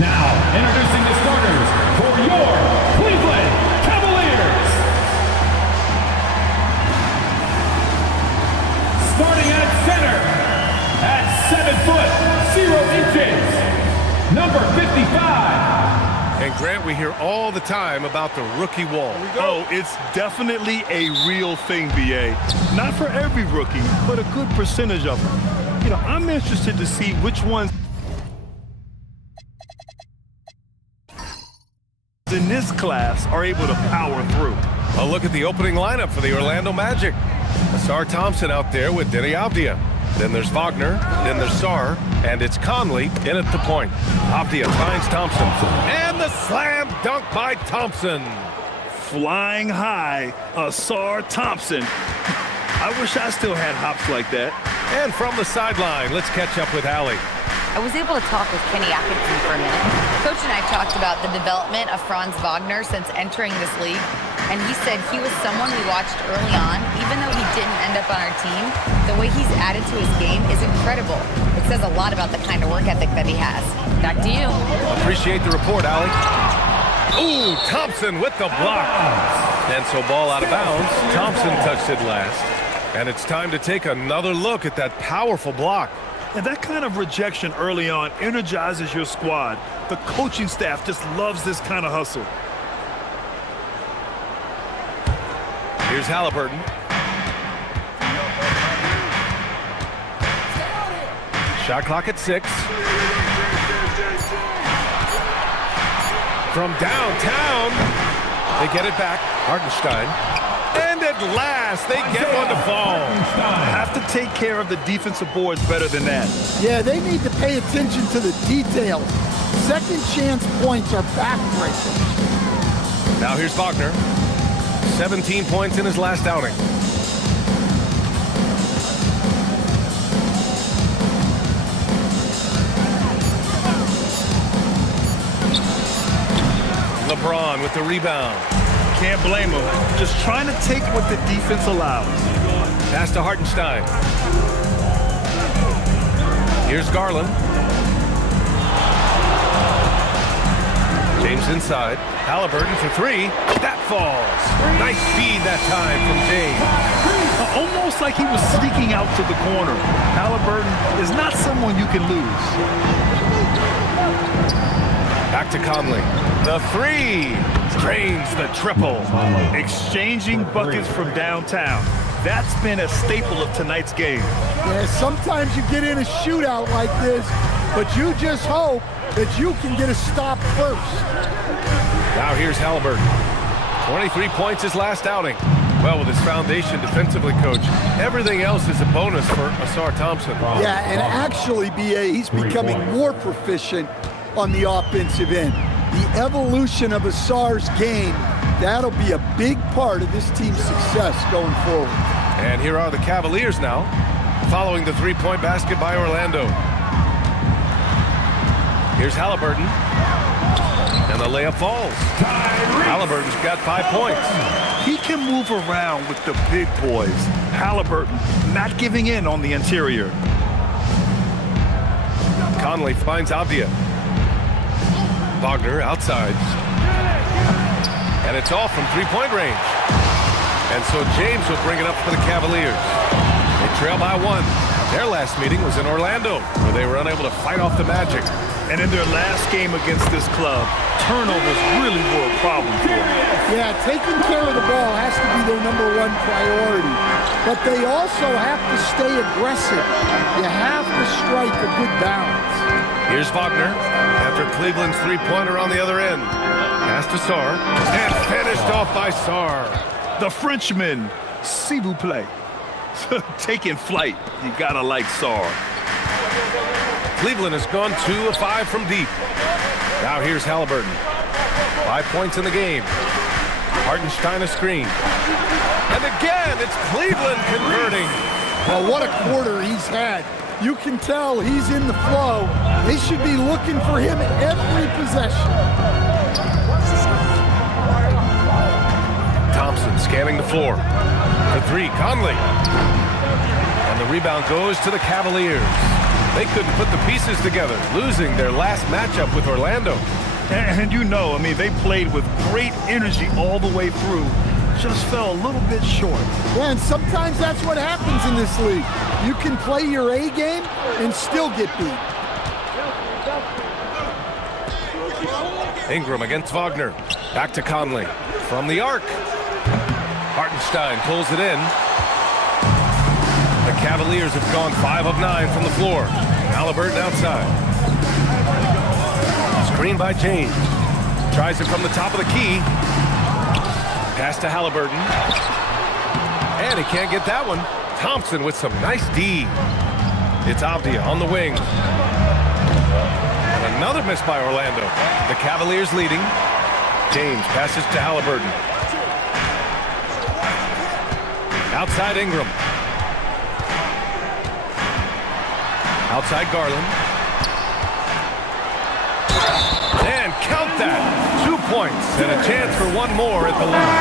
Now, introducing the starters for your Cleveland Cavaliers. Starting at center, at 7 foot 0 inches, number 55. And Grant, we hear all the time about the rookie wall. Oh, it's definitely a real thing, BA. Not for every rookie, but a good percentage of them. You know, I'm interested to see which ones in this class are able to power through. A look at the opening lineup for the Orlando Magic. Ausar Thompson out there with Deni Avdija. Then there's Wagner, then there's Sarr, and it's Conley in at the point. Avdija finds Thompson, and the slam dunk by Thompson. Flying high, Ausar Thompson. I wish I still had hops like that. And from the sideline, let's catch up with Allie. I was able to talk with Kenny Atkinson for a minute. Coach and I talked about the development of Franz Wagner since entering this league, and he said he was someone we watched early on. Even though he didn't end up on our team, the way he's added to his game is incredible. It says a lot about the kind of work ethic that he has. Back to you. Appreciate the report, Allie. Ooh, Thompson with the block. And so ball out of bounds. Thompson touched it last. And it's time to take another look at that powerful block. And that kind of rejection early on energizes your squad. The coaching staff just loves this kind of hustle. Here's Halliburton. Shot clock at 6. From downtown, they get it back. Hartenstein. And at last, they get one to fall. Have to take care of the defensive boards better than that. Yeah, they need to pay attention to the details. Second chance points are backbreakers. Now here's Wagner. 17 points in his last outing. LeBron with the rebound. Can't blame him. Just trying to take what the defense allows. Pass to Hartenstein. Here's Garland. James inside. Halliburton for 3. That falls. Nice feed that time from James. Almost like he was sneaking out to the corner. Halliburton is not someone you can lose. Back to Conley. The 3. Drains the triple. Exchanging buckets from downtown. That's been a staple of tonight's game. Yeah, sometimes you get in a shootout like this, but you just hope that you can get a stop first. Now here's Halliburton. 23 points his last outing. Well, with his foundation defensively, Coach, everything else is a bonus for Ausar Thompson. Yeah, and actually, BA, he's becoming more proficient on the offensive end. The evolution of Ausar's game, that'll be a big part of this team's success going forward. And here are the Cavaliers now, following the three-point basket by Orlando. Here's Halliburton. And the layup falls. Halliburton's got 5 points. He can move around with the big boys. Halliburton not giving in on the interior. Conley finds Avdija. Wagner outside. And it's off from three-point range. And so James will bring it up for the Cavaliers. They trail by 1. Their last meeting was in Orlando, where they were unable to fight off the Magic. And in their last game against this club, turnovers really were a problem for them. Yeah, taking care of the ball has to be their #1 priority. But they also have to stay aggressive. You have to strike a good balance. Here's Wagner after Cleveland's three-pointer on the other end. Pass to Sarr, and finished off by Sarr. The Frenchman, s'il vous plaît. Taking flight, you gotta like Sarr. Cleveland has gone 2 of 5 from deep. Now here's Halliburton. 5 points in the game. Hartenstein a screen. And again, it's Cleveland converting. Well, what a quarter he's had. You can tell he's in the flow. They should be looking for him every possession. Thompson scanning the floor. The 3, Conley. And the rebound goes to the Cavaliers. They couldn't put the pieces together, losing their last matchup with Orlando. And you know, I mean, they played with great energy all the way through. Just fell a little bit short. Yeah, and sometimes that's what happens in this league. You can play your A game and still get beat. Ingram against Wagner. Back to Conley. From the arc. Hartenstein pulls it in. The Cavaliers have gone 5 of 9 from the floor. Haliburton outside. Screen by James. Tries it from the top of the key. Pass to Haliburton. And he can't get that one. Thompson with some nice D. It's Avdia on the wing. And another miss by Orlando. The Cavaliers leading. James passes to Haliburton. Outside Ingram. Outside Garland. And count that. 2 points and a chance for one more at the line.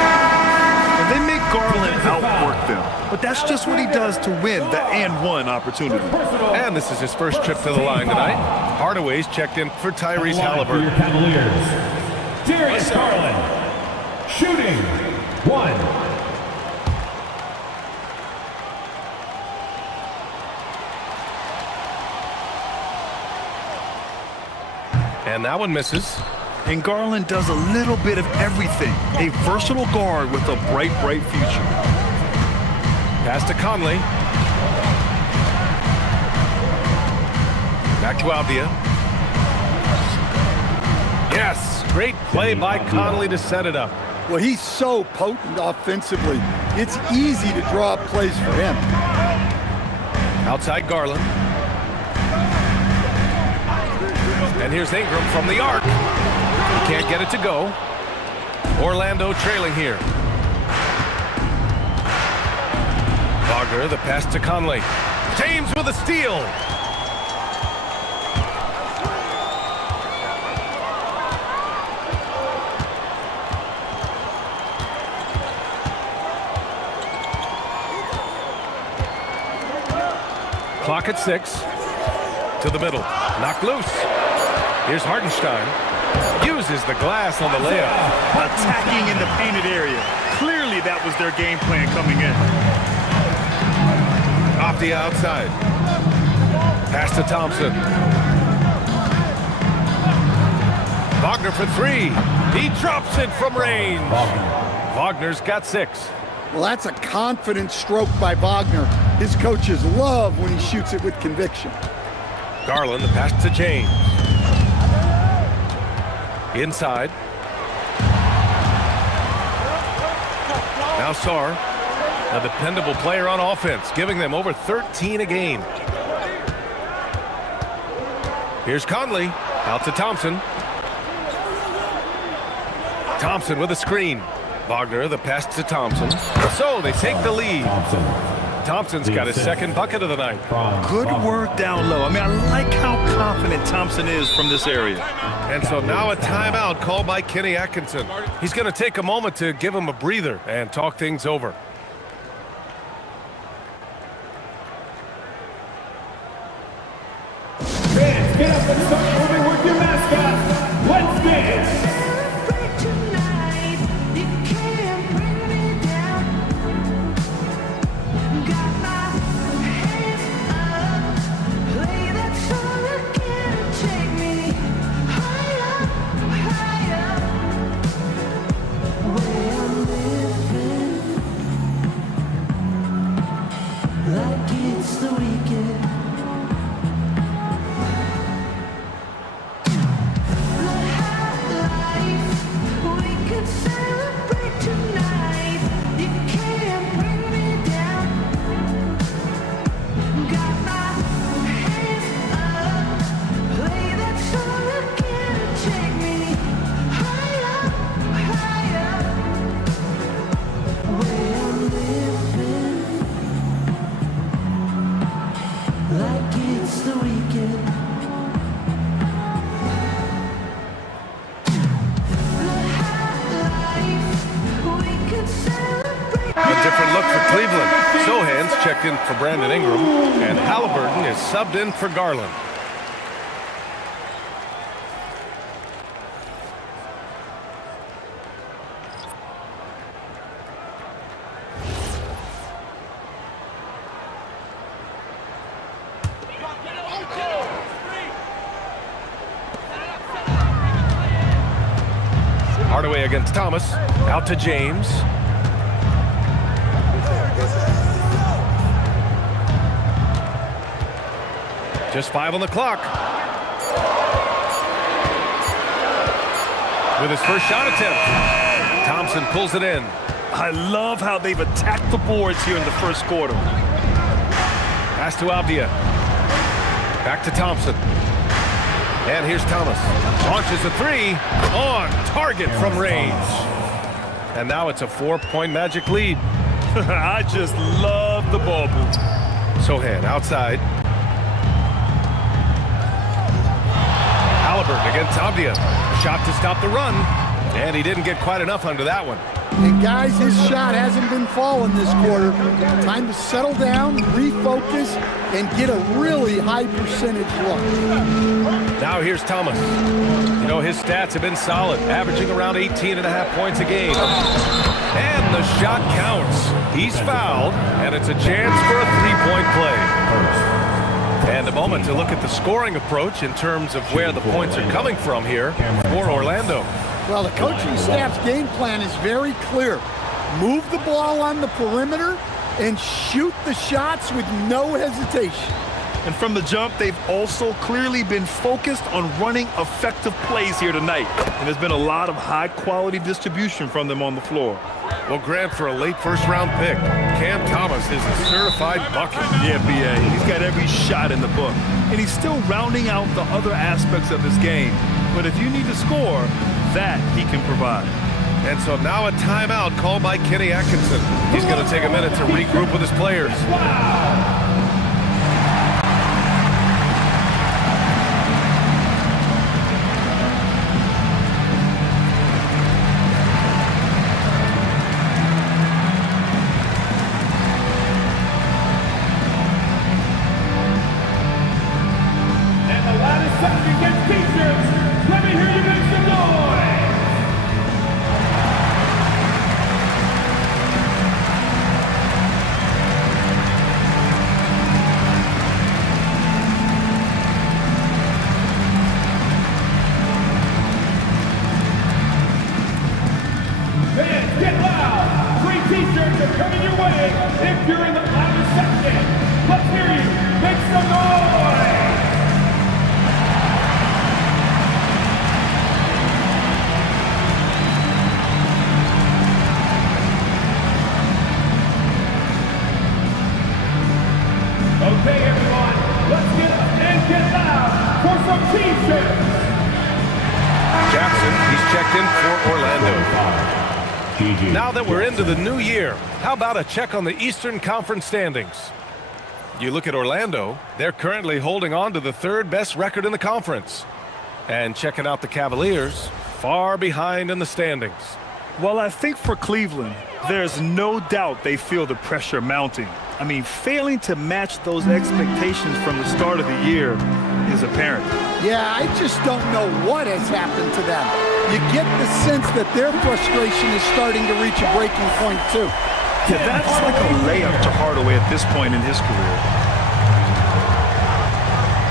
And they make Garland outwork them. But that's just what he does to win the and one opportunity. And this is his first trip to the line tonight. Hardaway's checked in for Tyrese For your Haliburton. Cavaliers, Darius Garland. Shooting 1. And that one misses. And Garland does a little bit of everything. A versatile guard with a bright, bright future. Pass to Conley. Back to Avdia. Yes, great play by Conley to set it up. Well, he's so potent offensively. It's easy to draw up plays for him. Outside Garland. And here's Ingram from the arc. He can't get it to go. Orlando trailing here. Wagner, the pass to Conley. James with a steal. Clock at 6. To the middle. Knocked loose. Here's Hartenstein. Uses the glass on the layup. Attacking in the painted area. Clearly that was their game plan coming in. Off the outside. Pass to Thompson. Wagner for 3. He drops it from range. Wagner's got 6. Well, that's a confident stroke by Wagner. His coaches love when he shoots it with conviction. Garland, the pass to James. Inside. Now Sarr, a dependable player on offense, giving them over 13 a game. Here's Conley, out to Thompson. Thompson with a screen. Wagner, the pass to Thompson. So they take the lead. Thompson's got his second bucket of the night. Good work down low. I mean, I like how confident Thompson is from this area. And so now a timeout called by Kenny Atkinson. He's going to take a moment to give him a breather and talk things over. Fans, get up and start moving with your mascot. Let's dance. checked in for Brandon Ingram, and Halliburton is subbed in for Garland. Hardaway against Thomas. Out to James. Just 5 on the clock. With his first shot attempt, Thompson pulls it in. I love how they've attacked the boards here in the first quarter. Pass to Avdia. Back to Thompson. And here's Thomas. Launches a 3 on target from range. And now it's a 4-point Magic lead. I just love the ball move. Sochan outside. Halliburton against Avdia. A shot to stop the run. And he didn't get quite enough under that one. And guys, his shot hasn't been falling this quarter. Time to settle down, refocus, and get a really high percentage look. Now here's Thomas. You know, his stats have been solid, averaging around 18.5 points a game. And the shot counts. He's fouled, and it's a chance for a 3-point play. And a moment to look at the scoring approach in terms of where the points are coming from here for Orlando. Well, the coaching staff's game plan is very clear. Move the ball on the perimeter and shoot the shots with no hesitation. And from the jump, they've also clearly been focused on running effective plays here tonight. And there's been a lot of high-quality distribution from them on the floor. Well, Grant, for a late first-round pick, Cam Thomas is a certified bucket. Yeah, B.A. He's got every shot in the book. And he's still rounding out the other aspects of his game. But if you need to score, that he can provide. And so now a timeout called by Kenny Atkinson. He's going to take a minute to regroup with his players. And the latest section gets t-shirts. Let me hear you make some noise. Fans, get loud. Free t-shirts are coming your way if you're in the loudest section. Let's hear you make some noise. Okay, everyone, let's get up and get loud for some t-shirts. Jackson, he's checked in for Orlando. Now that we're into the new year, how about a check on the Eastern Conference standings? You look at Orlando, they're currently holding on to the third best record in the conference. And checking out the Cavaliers, far behind in the standings. Well, I think for Cleveland, there's no doubt they feel the pressure mounting. I mean, failing to match those expectations from the start of the year is apparent. Yeah, I just don't know what has happened to them. You get the sense that their frustration is starting to reach a breaking point, too. Yeah, that's like a layup to Hardaway at this point in his career.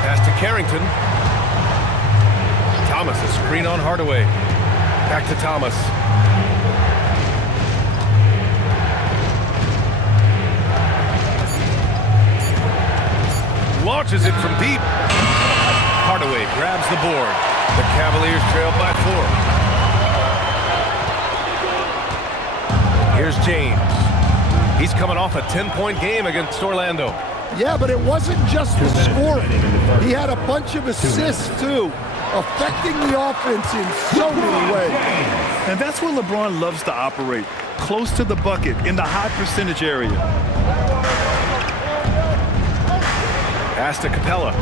Pass to Carrington. Thomas, a screen on Hardaway. Back to Thomas. Launches it from deep. Hardaway grabs the board. The Cavaliers trail by 4. Here's James. He's coming off a 10-point game against Orlando. Yeah, but it wasn't just the scoring. He had a bunch of assists, too, affecting the offense in so many ways. And that's where LeBron loves to operate, close to the bucket in the high percentage area. Pass to Capella.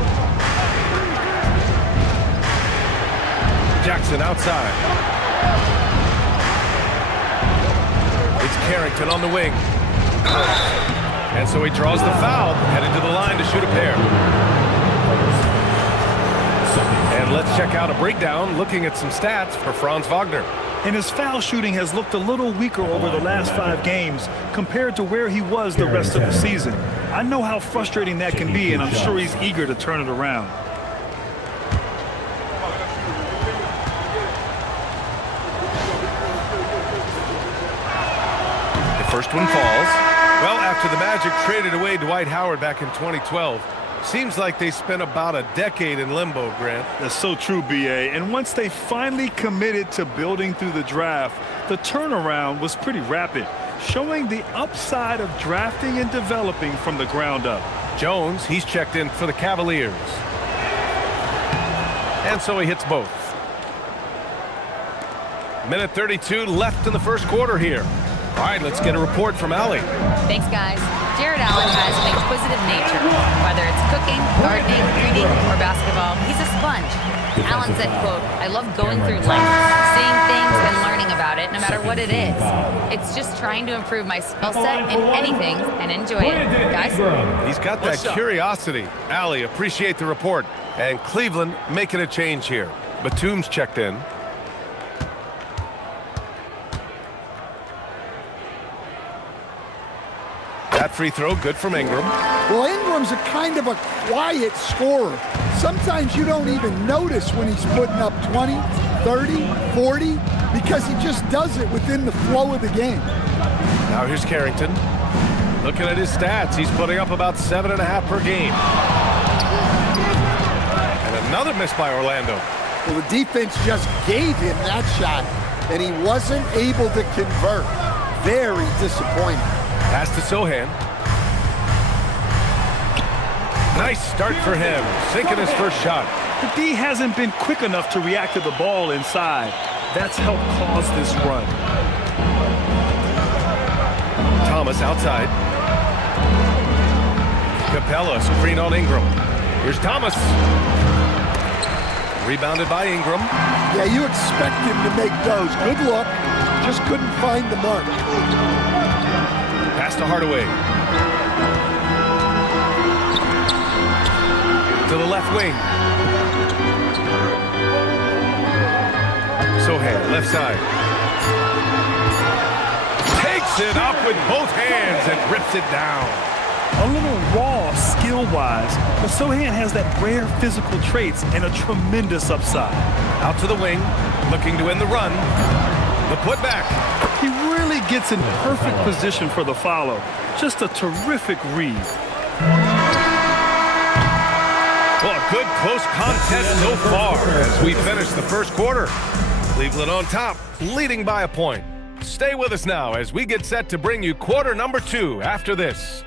Jackson outside. It's Carrington on the wing. And so he draws the foul, headed to the line to shoot a pair. And let's check out a breakdown looking at some stats for Franz Wagner. And his foul shooting has looked a little weaker over the last 5 games compared to where he was the rest of the season. I know how frustrating that can be, and I'm sure he's eager to turn it around. The first one falls. Well, after the Magic traded away Dwight Howard back in 2012, seems like they spent about a decade in limbo, Grant. That's so true, B.A. And once they finally committed to building through the draft, the turnaround was pretty rapid, showing the upside of drafting and developing from the ground up. Jones, he's checked in for the Cavaliers. And so he hits both. Minute 32 left in the first quarter here. All right, let's get a report from Allie. Thanks, guys. Jared Allen has an inquisitive nature. Whether it's cooking, gardening, reading, or basketball, he's a sponge. Allen said, quote, "I love going through life, seeing things and learning about it, no matter what it is. It's just trying to improve my skill set in anything and enjoy it." Guys? He's got that curiosity. Allie, appreciate the report. And Cleveland making a change here. Batum's checked in. That free throw, good from Ingram. Well, Ingram's a kind of a quiet scorer. Sometimes you don't even notice when he's putting up 20, 30, 40, because he just does it within the flow of the game. Now here's Carrington. Looking at his stats, he's putting up about 7.5 per game. And another miss by Orlando. Well, the defense just gave him that shot, and he wasn't able to convert. Very disappointing. Pass to Sohan. Nice start for him, sinking his first shot. The D hasn't been quick enough to react to the ball inside. That's helped cause this run. Thomas outside. Capella, screen on Ingram. Here's Thomas. Rebounded by Ingram. Yeah, you expect him to make those. Good look. Just couldn't find the mark. Pass to Hardaway. To the left wing. Sohan, left side. Takes it up with both hands and rips it down. A little raw skill-wise, but Sohan has that rare physical traits and a tremendous upside. Out to the wing, looking to end the run. The putback. He really gets in perfect position for the follow. Just a terrific read. Well, a good close contest so far as we finish the first quarter. Cleveland on top, leading by a point. Stay with us now as we get set to bring you quarter number 2 after this.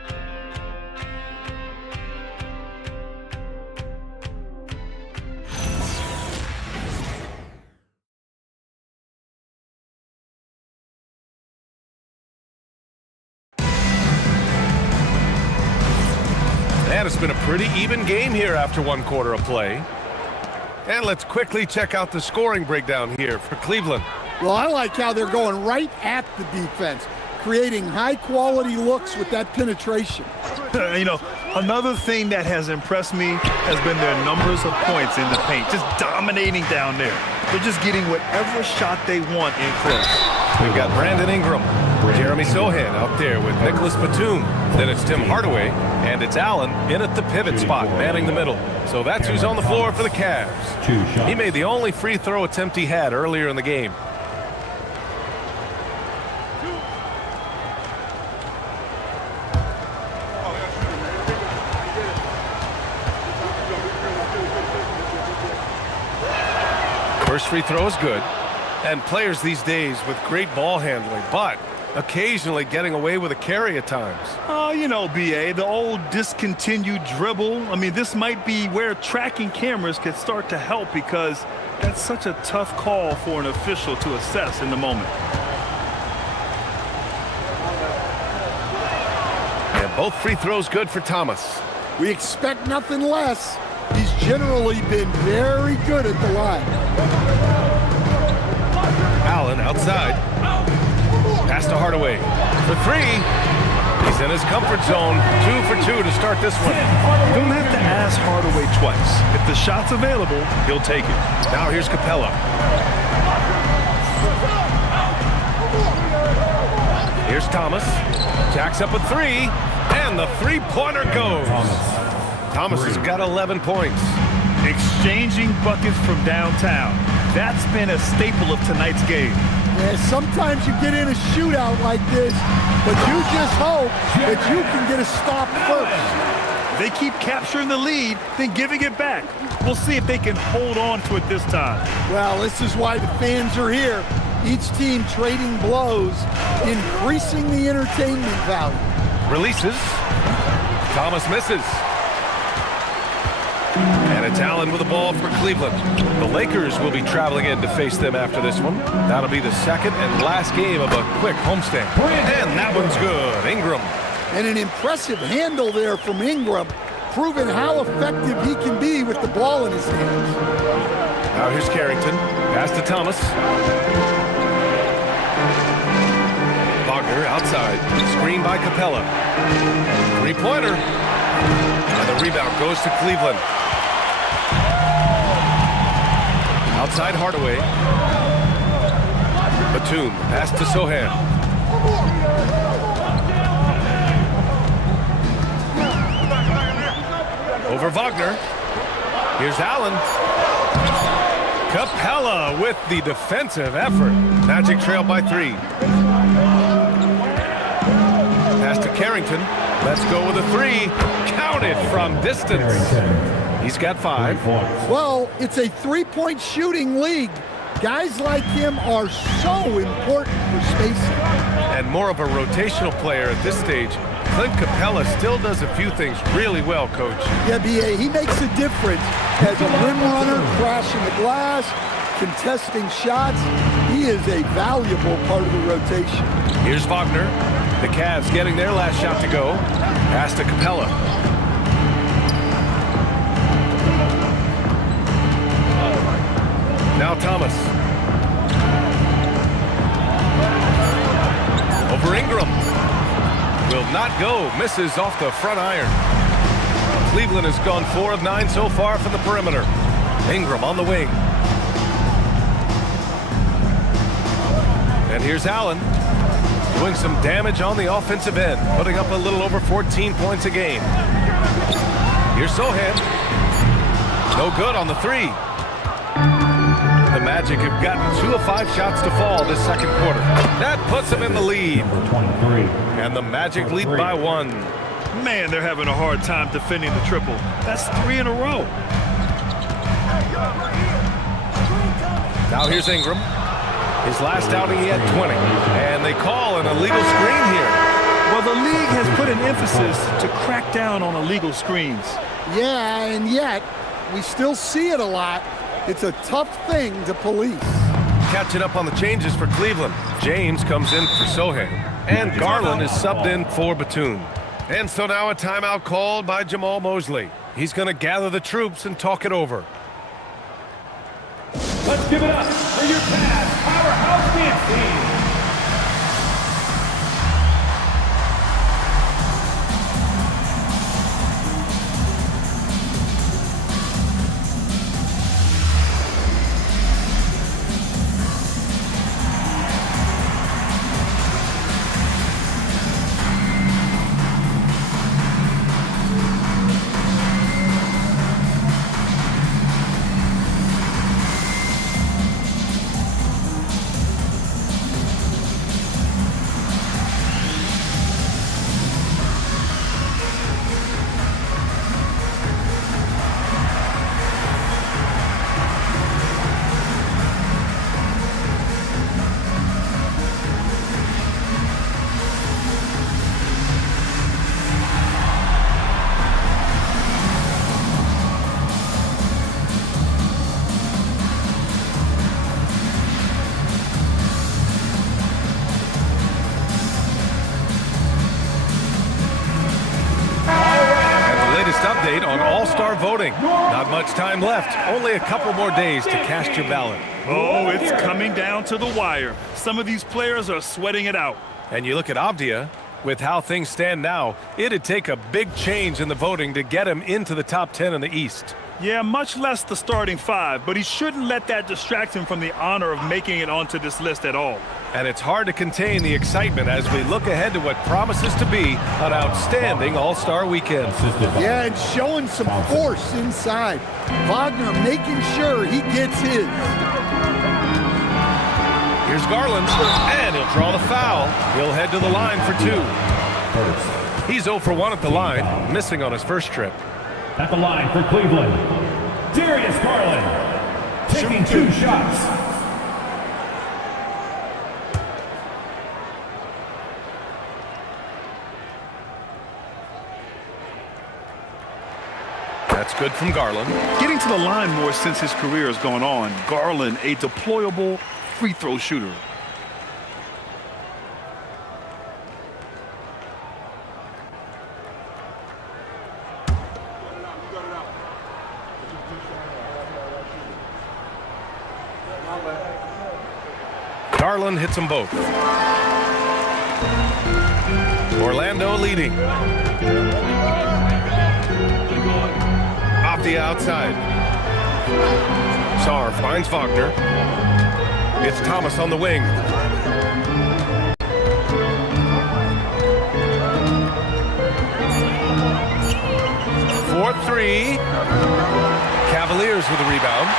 And it's been a pretty even game here after one quarter of play. And let's quickly check out the scoring breakdown here for Cleveland. Well, I like how they're going right at the defense, creating high-quality looks with that penetration. You know, another thing that has impressed me has been their numbers of points in the paint, just dominating down there. They're just getting whatever shot they want in close. We've got Brandon Ingram, Jeremy Sohan out there with Nicholas Batum. Then it's Tim Hardaway, and it's Allen in at the pivot spot, manning the middle. So that's who's on the floor for the Cavs. He made the only free throw attempt he had earlier in the game. First free throw is good. And players these days with great ball handling, but occasionally getting away with a carry at times. Oh, you know, B.A., the old discontinued dribble. I mean, this might be where tracking cameras could start to help because that's such a tough call for an official to assess in the moment. And both free throws good for Thomas. We expect nothing less. He's generally been very good at the line. Allen outside. Pass to Hardaway for 3. He's in his comfort zone. 2 for 2 to start this one. You don't have to ask Hardaway twice. If the shot's available, he'll take it. Now here's Capella. Here's Thomas. Jacks up a 3, and the three-pointer goes. Thomas has got 11 points. Exchanging buckets from downtown. That's been a staple of tonight's game. Yeah, sometimes you get in a shootout like this, but you just hope that you can get a stop first. They keep capturing the lead, then giving it back. We'll see if they can hold on to it this time. Well, this is why the fans are here. Each team trading blows, increasing the entertainment value. Releases. Thomas misses. And it's Allen with the ball for Cleveland. The Lakers will be traveling in to face them after this one. That'll be the second and last game of a quick homestand. And that one's good. Ingram. And an impressive handle there from Ingram, proving how effective he can be with the ball in his hands. Now here's Carrington. Pass to Thomas. Wagner outside. Screen by Capella. Three-pointer. And the rebound goes to Cleveland. Outside Hardaway. Batum. Pass to Sohan. Over Wagner. Here's Allen. Capella with the defensive effort. Magic trail by 3. Pass to Carrington. Let's go with a 3. Counted from distance. He's got 5. Well, it's a three-point shooting league. Guys like him are so important for spacing. And more of a rotational player at this stage. Clint Capella still does a few things really well, Coach. Yeah, B.A., he makes a difference as a rim runner, crashing the glass, contesting shots. He is a valuable part of the rotation. Here's Wagner. The Cavs getting their last shot to go. Pass to Capella. Now Thomas. Over Ingram. Will not go. Misses off the front iron. Cleveland has gone 4 of 9 so far from the perimeter. Ingram on the wing. And here's Allen. Doing some damage on the offensive end. Putting up a little over 14 points a game. Here's Sohan. No good on the 3. The Magic have gotten 2 of 5 shots to fall this second quarter. That puts them in the lead. And the Magic lead by 1. Man, they're having a hard time defending the triple. That's 3 in a row. Now here's Ingram. His last outing he had 20. And they call an illegal screen here. Well, the league has put an emphasis to crack down on illegal screens. Yeah, and yet we still see it a lot. It's a tough thing to police. Catching up on the changes for Cleveland. James comes in for Sohan. And Garland is subbed in for Batum. And so now a timeout called by Jamal Mosley. He's going to gather the troops and talk it over. Let's give it up for your Cavs powerhouse dance team. Update on All-Star voting. Not much time left. Only a couple more days to cast your ballot. Oh, it's coming down to the wire. Some of these players are sweating it out. And you look at Avdia, With how things stand now, it'd take a big change in the voting to get him into the top 10 in the East. Yeah, much less the starting five, but he shouldn't let that distract him from the honor of making it onto this list at all. And it's hard to contain the excitement as we look ahead to what promises to be an outstanding All-Star weekend. Yeah, and showing some force inside. Wagner making sure he gets his. Here's Garland, and he'll draw the foul. He'll head to the line for 2. He's 0 for 1 at the line, missing on his first trip. At the line for Cleveland, Darius Garland, taking 2 shots. That's good from Garland. Getting to the line more since his career has gone on. Garland, a deployable free throw shooter. Garland hits them both. Orlando leading. Off the outside. Sarr finds Wagner. It's Thomas on the wing. For 3. Cavaliers with a rebound.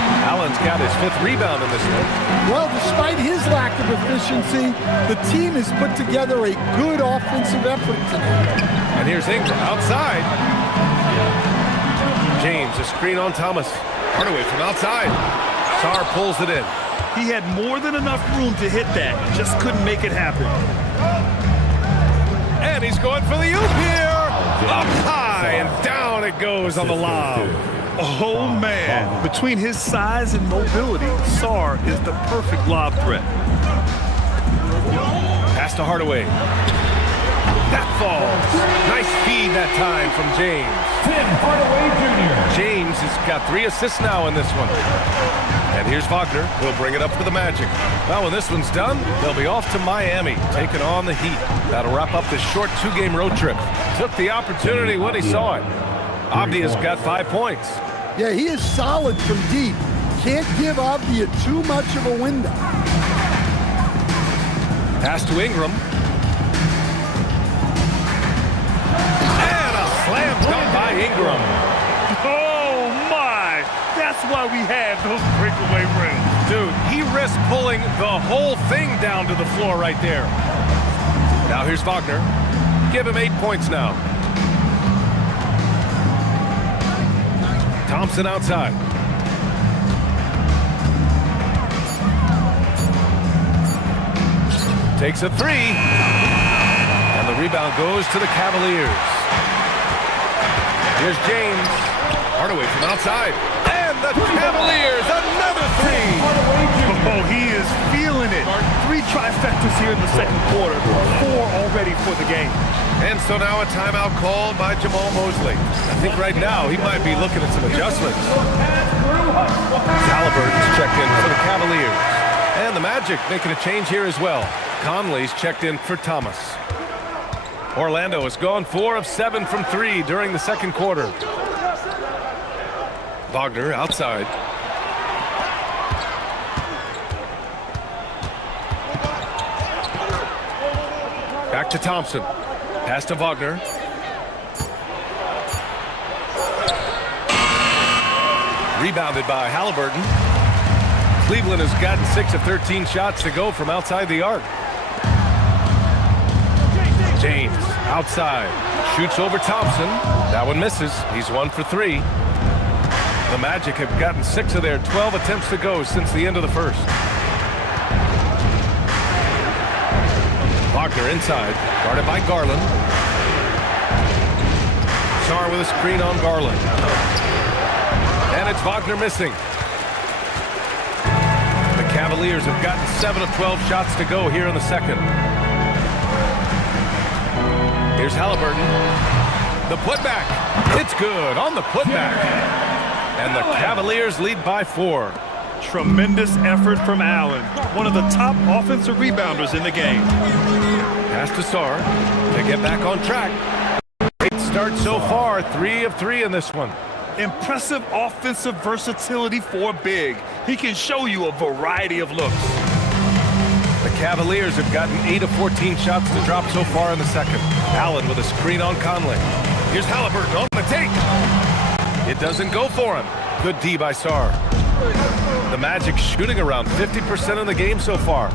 Allen's got his 5th rebound in this one. Well, despite his lack of efficiency, the team has put together a good offensive effort tonight. And here's Ingram outside. James, a screen on Thomas. Hardaway from outside. Sarr pulls it in. He had more than enough room to hit that, just couldn't make it happen. And he's going for the oop here. Up high and down it goes on the lob. Oh, man. Between his size and mobility, Sarr is the perfect lob threat. Pass to Hardaway. That falls. Nice feed that time from James. Tim Hardaway Jr. James has got 3 assists now in this one. And here's Wagner. He'll bring it up for the Magic. Well, when this one's done, they'll be off to Miami, taking on the Heat. That'll wrap up this short 2-game road trip. Took the opportunity when he saw it. Avdia's got 5 points. Yeah, he is solid from deep. Can't give Avdia too much of a window. Pass to Ingram. And a slam dunk by Ingram. Oh, my. That's why we have those breakaway rims. Dude, he risked pulling the whole thing down to the floor right there. Now here's Wagner. Give him 8 points now. Thompson outside. Takes a 3. And the rebound goes to the Cavaliers. Here's James. Hardaway from outside. And the Cavaliers, another 3. Oh, he is feeling it. 3 trifectas here in the second quarter. 4 already for the game. And so now a timeout called by Jamal Mosley. I think right now he might be looking at some adjustments. Halliburton's checked in for the Cavaliers. And the Magic making a change here as well. Conley's checked in for Thomas. Orlando has gone 4 of 7 from 3 during the second quarter. Wagner outside. Back to Thompson. Pass to Wagner. Rebounded by Halliburton. Cleveland has gotten 6 of 13 shots to go from outside the arc. James outside. Shoots over Thompson. That one misses. He's 1 for 3. The Magic have gotten 6 of their 12 attempts to go since the end of the first. Wagner inside, guarded by Garland. Sarr with a screen on Garland. And it's Wagner missing. The Cavaliers have gotten 7 of 12 shots to go here in the second. Here's Halliburton. The putback. It's good on the putback. And the Cavaliers lead by 4. Tremendous effort from Allen, one of the top offensive rebounders in the game. Pass to Sarr to get back on track. Great start so far, 3 of 3 in this one. Impressive offensive versatility for big. He can show you a variety of looks. The Cavaliers have gotten 8 of 14 shots to drop so far in the second. Allen with a screen on Conley. Here's Halliburton on the take. It doesn't go for him. Good D by Sarr. The Magic shooting around 50% in the game so far.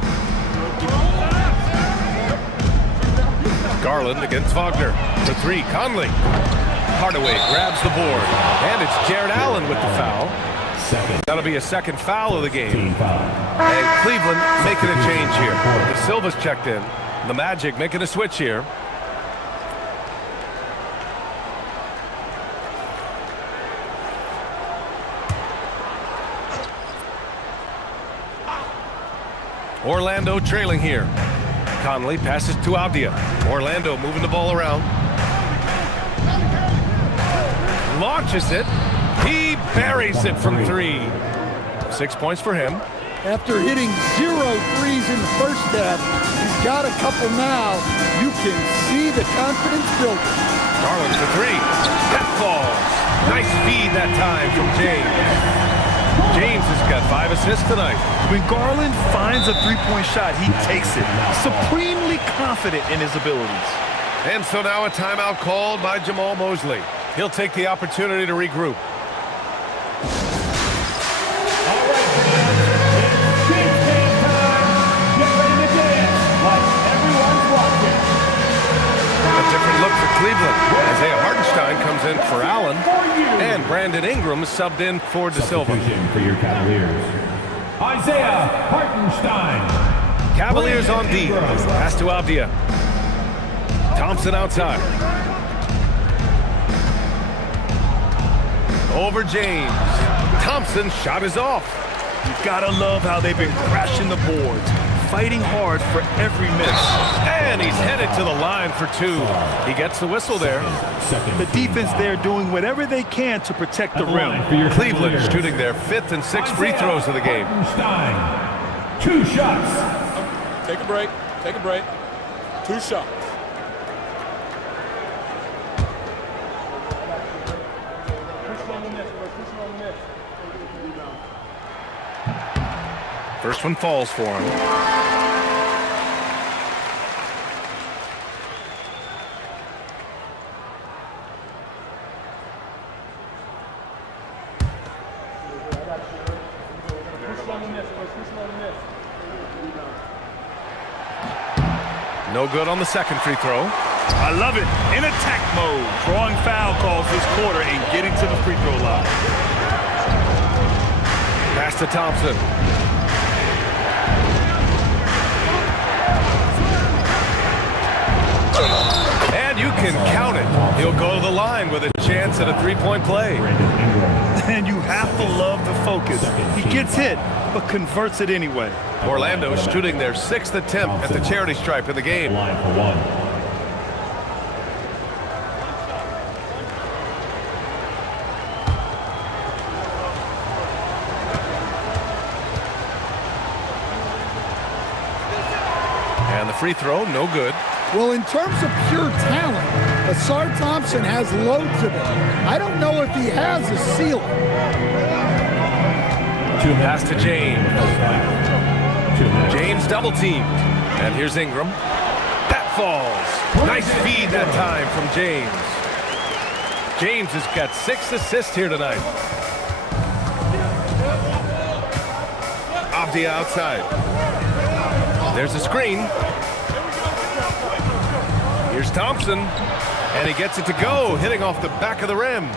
Garland against Wagner. For 3, Conley. Hardaway grabs the board. And it's Jared Allen with the foul. That'll be a second foul of the game. And Cleveland making a change here. De Silva's checked in. The Magic making a switch here. Orlando trailing here. Conley passes to Avdia. Orlando moving the ball around. Launches it. He buries it from 3. 6 points for him. After hitting 0 threes in the first half, he's got a couple now. You can see the confidence building. Garland for 3. That falls. Nice feed that time from James. James has got 5 assists tonight. When Garland finds a three-point shot, he takes it. Supremely confident in his abilities. And so now a timeout called by Jamal Mosley. He'll take the opportunity to regroup. All right, fans, it's game time. Get ready to dance like everyone's watching. A different look for Cleveland. Isaiah Hartenstein comes in for Allen. And Brandon Ingram subbed in for De Silva. For your Cavaliers. Isaiah Hartenstein. Cavaliers on D. Pass to Avdia. Thompson outside. Over James. Thompson shot is off. You gotta love how they've been crashing the boards, fighting hard for every miss. And he's headed to the line for 2. He gets the whistle there. The defense there doing whatever they can to protect the rim. Cleveland shooting their 5th and 6th free throws of the game. Hartenstein. 2 shots. Take a break. Take a break. 2 shots. First one falls for him. No good on the second free throw. I love it. In attack mode, drawing foul calls this quarter and getting to the free throw line. Pass to Thompson. And you can count it. He'll go to the line with a chance at a three-point play. And you have to love the focus. He gets hit, but converts it anyway. Orlando shooting their 6th attempt at the charity stripe in the game. Line for 1. And the free throw, no good. Well, in terms of pure talent, Ausar Thompson has loads of it. I don't know if he has a ceiling. Pass to James. James double teamed. And here's Ingram. That falls. Nice feed that time from James. James has got 6 assists here tonight. Avdia outside. There's a screen. Here's Thompson. And he gets it to go, hitting off the back of the rim.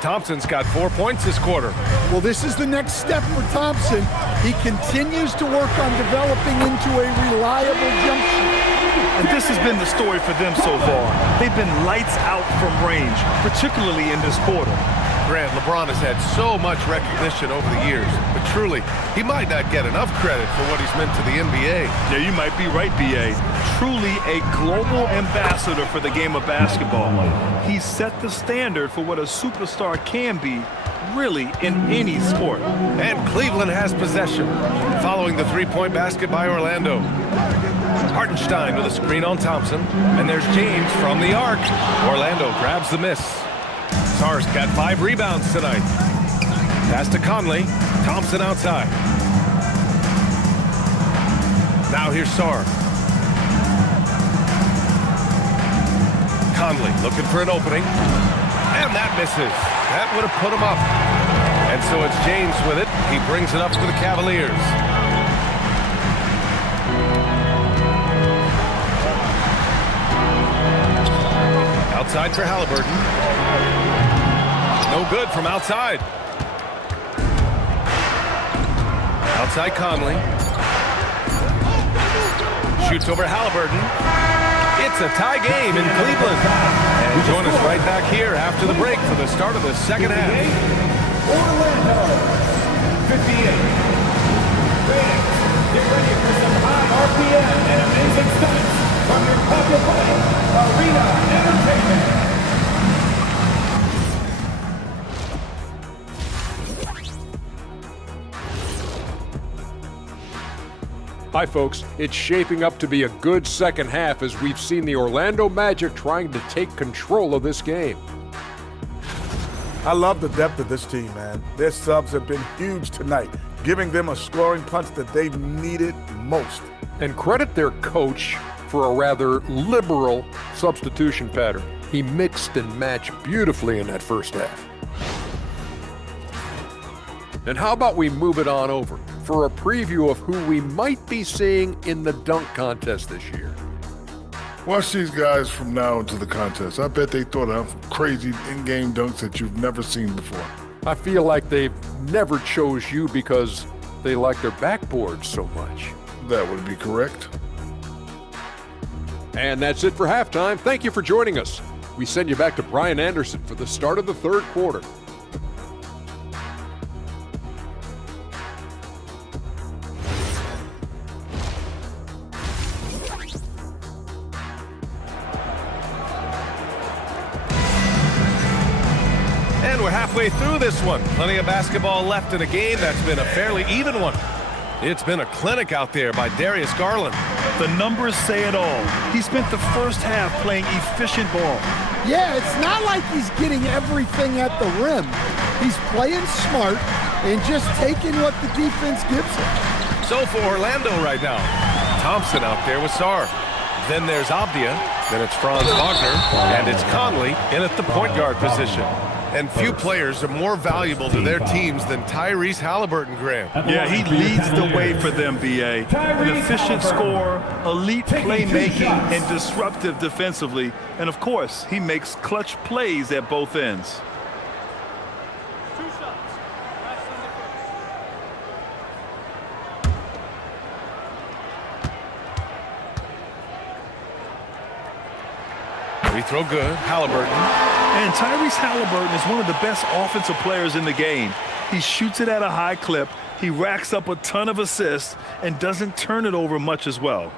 Thompson's got 4 points this quarter. Well, this is the next step for Thompson. He continues to work on developing into a reliable jump shooter. And this has been the story for them so far. They've been lights out from range, particularly in this quarter. Grant, LeBron has had so much recognition over the years, but truly, he might not get enough credit for what he's meant to the NBA. Yeah, you might be right, B.A. Truly a global ambassador for the game of basketball. He set the standard for what a superstar can be, really, in any sport. And Cleveland has possession, following the three-point basket by Orlando. Hartenstein with a screen on Thompson. And there's James from the arc. Orlando grabs the miss. Sarr's got 5 rebounds tonight. Pass to Conley. Thompson outside. Now here's Sarr. Conley looking for an opening. And that misses. That would have put him up. And so it's James with it. He brings it up for the Cavaliers. Outside for Halliburton. No good from outside. Outside Conley. Shoots over Halliburton. It's a tie game in Cleveland. And join us right back here after the break for the start of the second half. Orlando, 58. Phoenix, get ready for some high RPM and amazing stunts from your Pop-A-Play Arena Entertainment. Hi folks, it's shaping up to be a good second half as we've seen the Orlando Magic trying to take control of this game. I love the depth of this team, man. Their subs have been huge tonight, giving them a scoring punch that they've needed most. And credit their coach for a rather liberal substitution pattern. He mixed and matched beautifully in that first half. And how about we move it on over for a preview of who we might be seeing in the dunk contest this year. Watch these guys from now into the contest. I bet they thought of crazy in-game dunks that you've never seen before. I feel like they've never chose you because they like their backboards so much. That would be correct. And that's it for halftime. Thank you for joining us. We send you back to Brian Anderson for the start of the third quarter. And we're halfway through this one. Plenty of basketball left in a game that's been a fairly even one. It's been a clinic out there by Darius Garland. The numbers say it all. He spent the first half playing efficient ball. Yeah, it's not like he's getting everything at the rim. He's playing smart and just taking what the defense gives him. So for Orlando right now, Thompson out there with Sarr. Then there's Avdia, then it's Franz Wagner, and it's Conley in at the point guard position. And few players are more valuable to their teams than Tyrese Halliburton, Graham. Yeah, he leads the way for them, B.A. An efficient scorer, elite playmaking, and disruptive defensively. And, of course, he makes clutch plays at both ends. Free throw good, Halliburton. And Tyrese Halliburton is one of the best offensive players in the game. He shoots it at a high clip, he racks up a ton of assists, and doesn't turn it over much as well.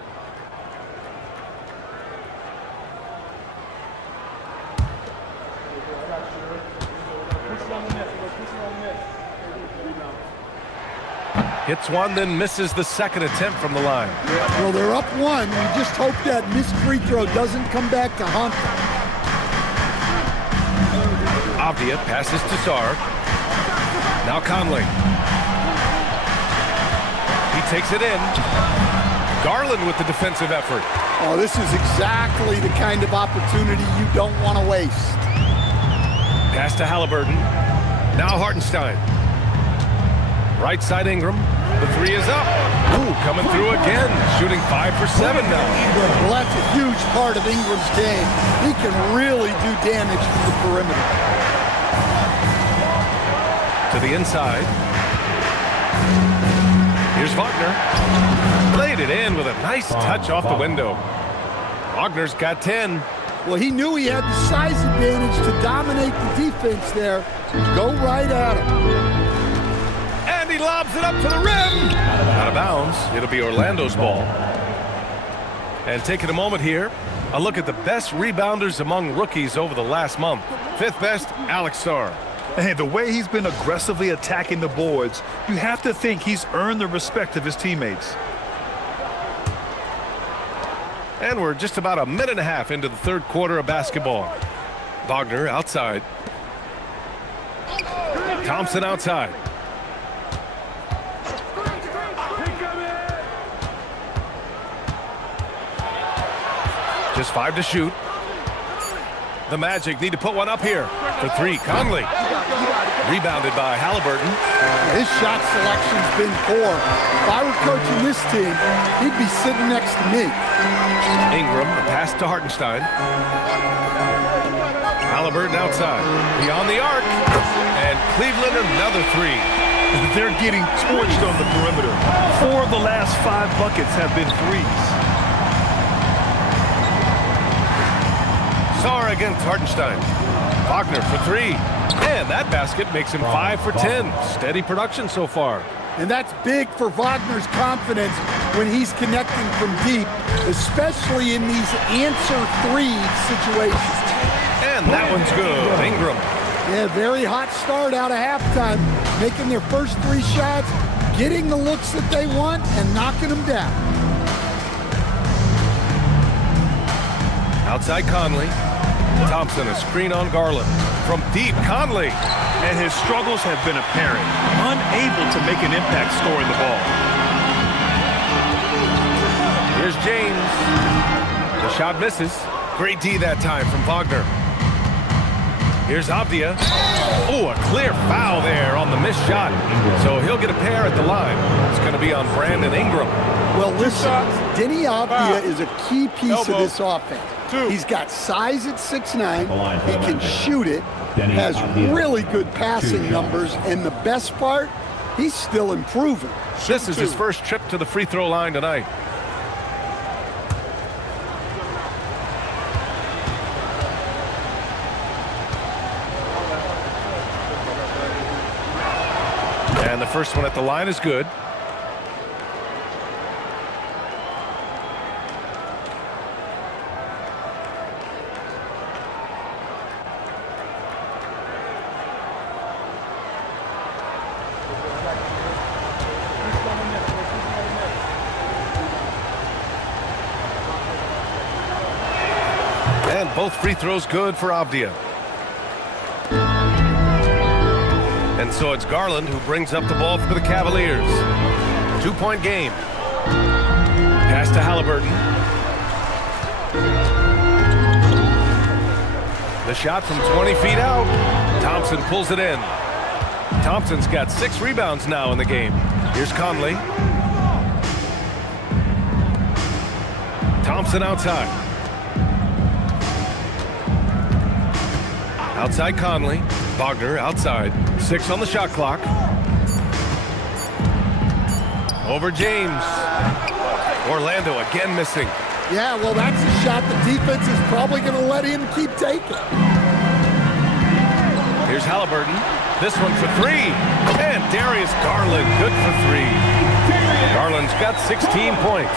Hits one, then misses the second attempt from the line. Well, they're up one. We just hope that missed free throw doesn't come back to haunt them. Avdia passes to Sarr. Now Conley. He takes it in. Garland with the defensive effort. Oh, this is exactly the kind of opportunity you don't want to waste. Pass to Halliburton. Now Hartenstein. Right side Ingram. The three is up. Ooh, coming through again. Shooting 5 for 7 now. Well, that's a huge part of Ingram's game. He can really do damage from the perimeter. To the inside. Here's Wagner. Laid it in with a nice touch off the window. Wagner's got 10. Well, he knew he had the size advantage to dominate the defense there. Go right at him. And he lobs it up to the rim. Out of bounds. It'll be Orlando's ball. And taking a moment here, a look at the best rebounders among rookies over the last month. Fifth best, Alex Sarr. And the way he's been aggressively attacking the boards, you have to think he's earned the respect of his teammates. And we're just about a minute and a half into the third quarter of basketball. Wagner outside. Thompson outside. Just 5 to shoot. The Magic need to put one up here for 3. Conley. Rebounded by Halliburton. His shot selection's been poor. If I were coaching this team, he'd be sitting next to me. Ingram, the pass to Hartenstein. Halliburton outside. Beyond the arc. And Cleveland another 3. They're getting torched on the perimeter. 4 of the last 5 buckets have been threes. Sarr against Hartenstein. Wagner for 3. And that basket makes him 5 for 10. Steady production so far. And that's big for Wagner's confidence when he's connecting from deep, especially in these answer 3 situations. And that one's good. Ingram. Yeah, very hot start out of halftime, making their first 3 shots, getting the looks that they want, and knocking them down. Outside Conley. Thompson, a screen on Garland. From deep, Conley. And his struggles have been apparent. Unable to make an impact scoring the ball. Here's James. The shot misses. Great D that time from Wagner. Here's Avdia. Oh, a clear foul there on the missed shot. So he'll get a pair at the line. It's going to be on Brandon Ingram. Well, listen, Denny Avdia is a key piece of this offense. He's got size at 6'9". He can shoot it, has really good passing numbers, and the best part, he's still improving. This is his first trip to the free throw line tonight. And the first one at the line is good. And both free throws good for Avdia. And so it's Garland who brings up the ball for the Cavaliers. 2-point game. Pass to Halliburton. The shot from 20 feet out. Thompson pulls it in. Thompson's got 6 rebounds now in the game. Here's Conley. Thompson outside. Outside Conley. Wagner outside. 6 on the shot clock. Over James. Orlando again missing. Yeah, well, that's a shot the defense is probably going to let him keep taking. Here's Halliburton. This one for 3. And Darius Garland, good for 3. Garland's got 16 points.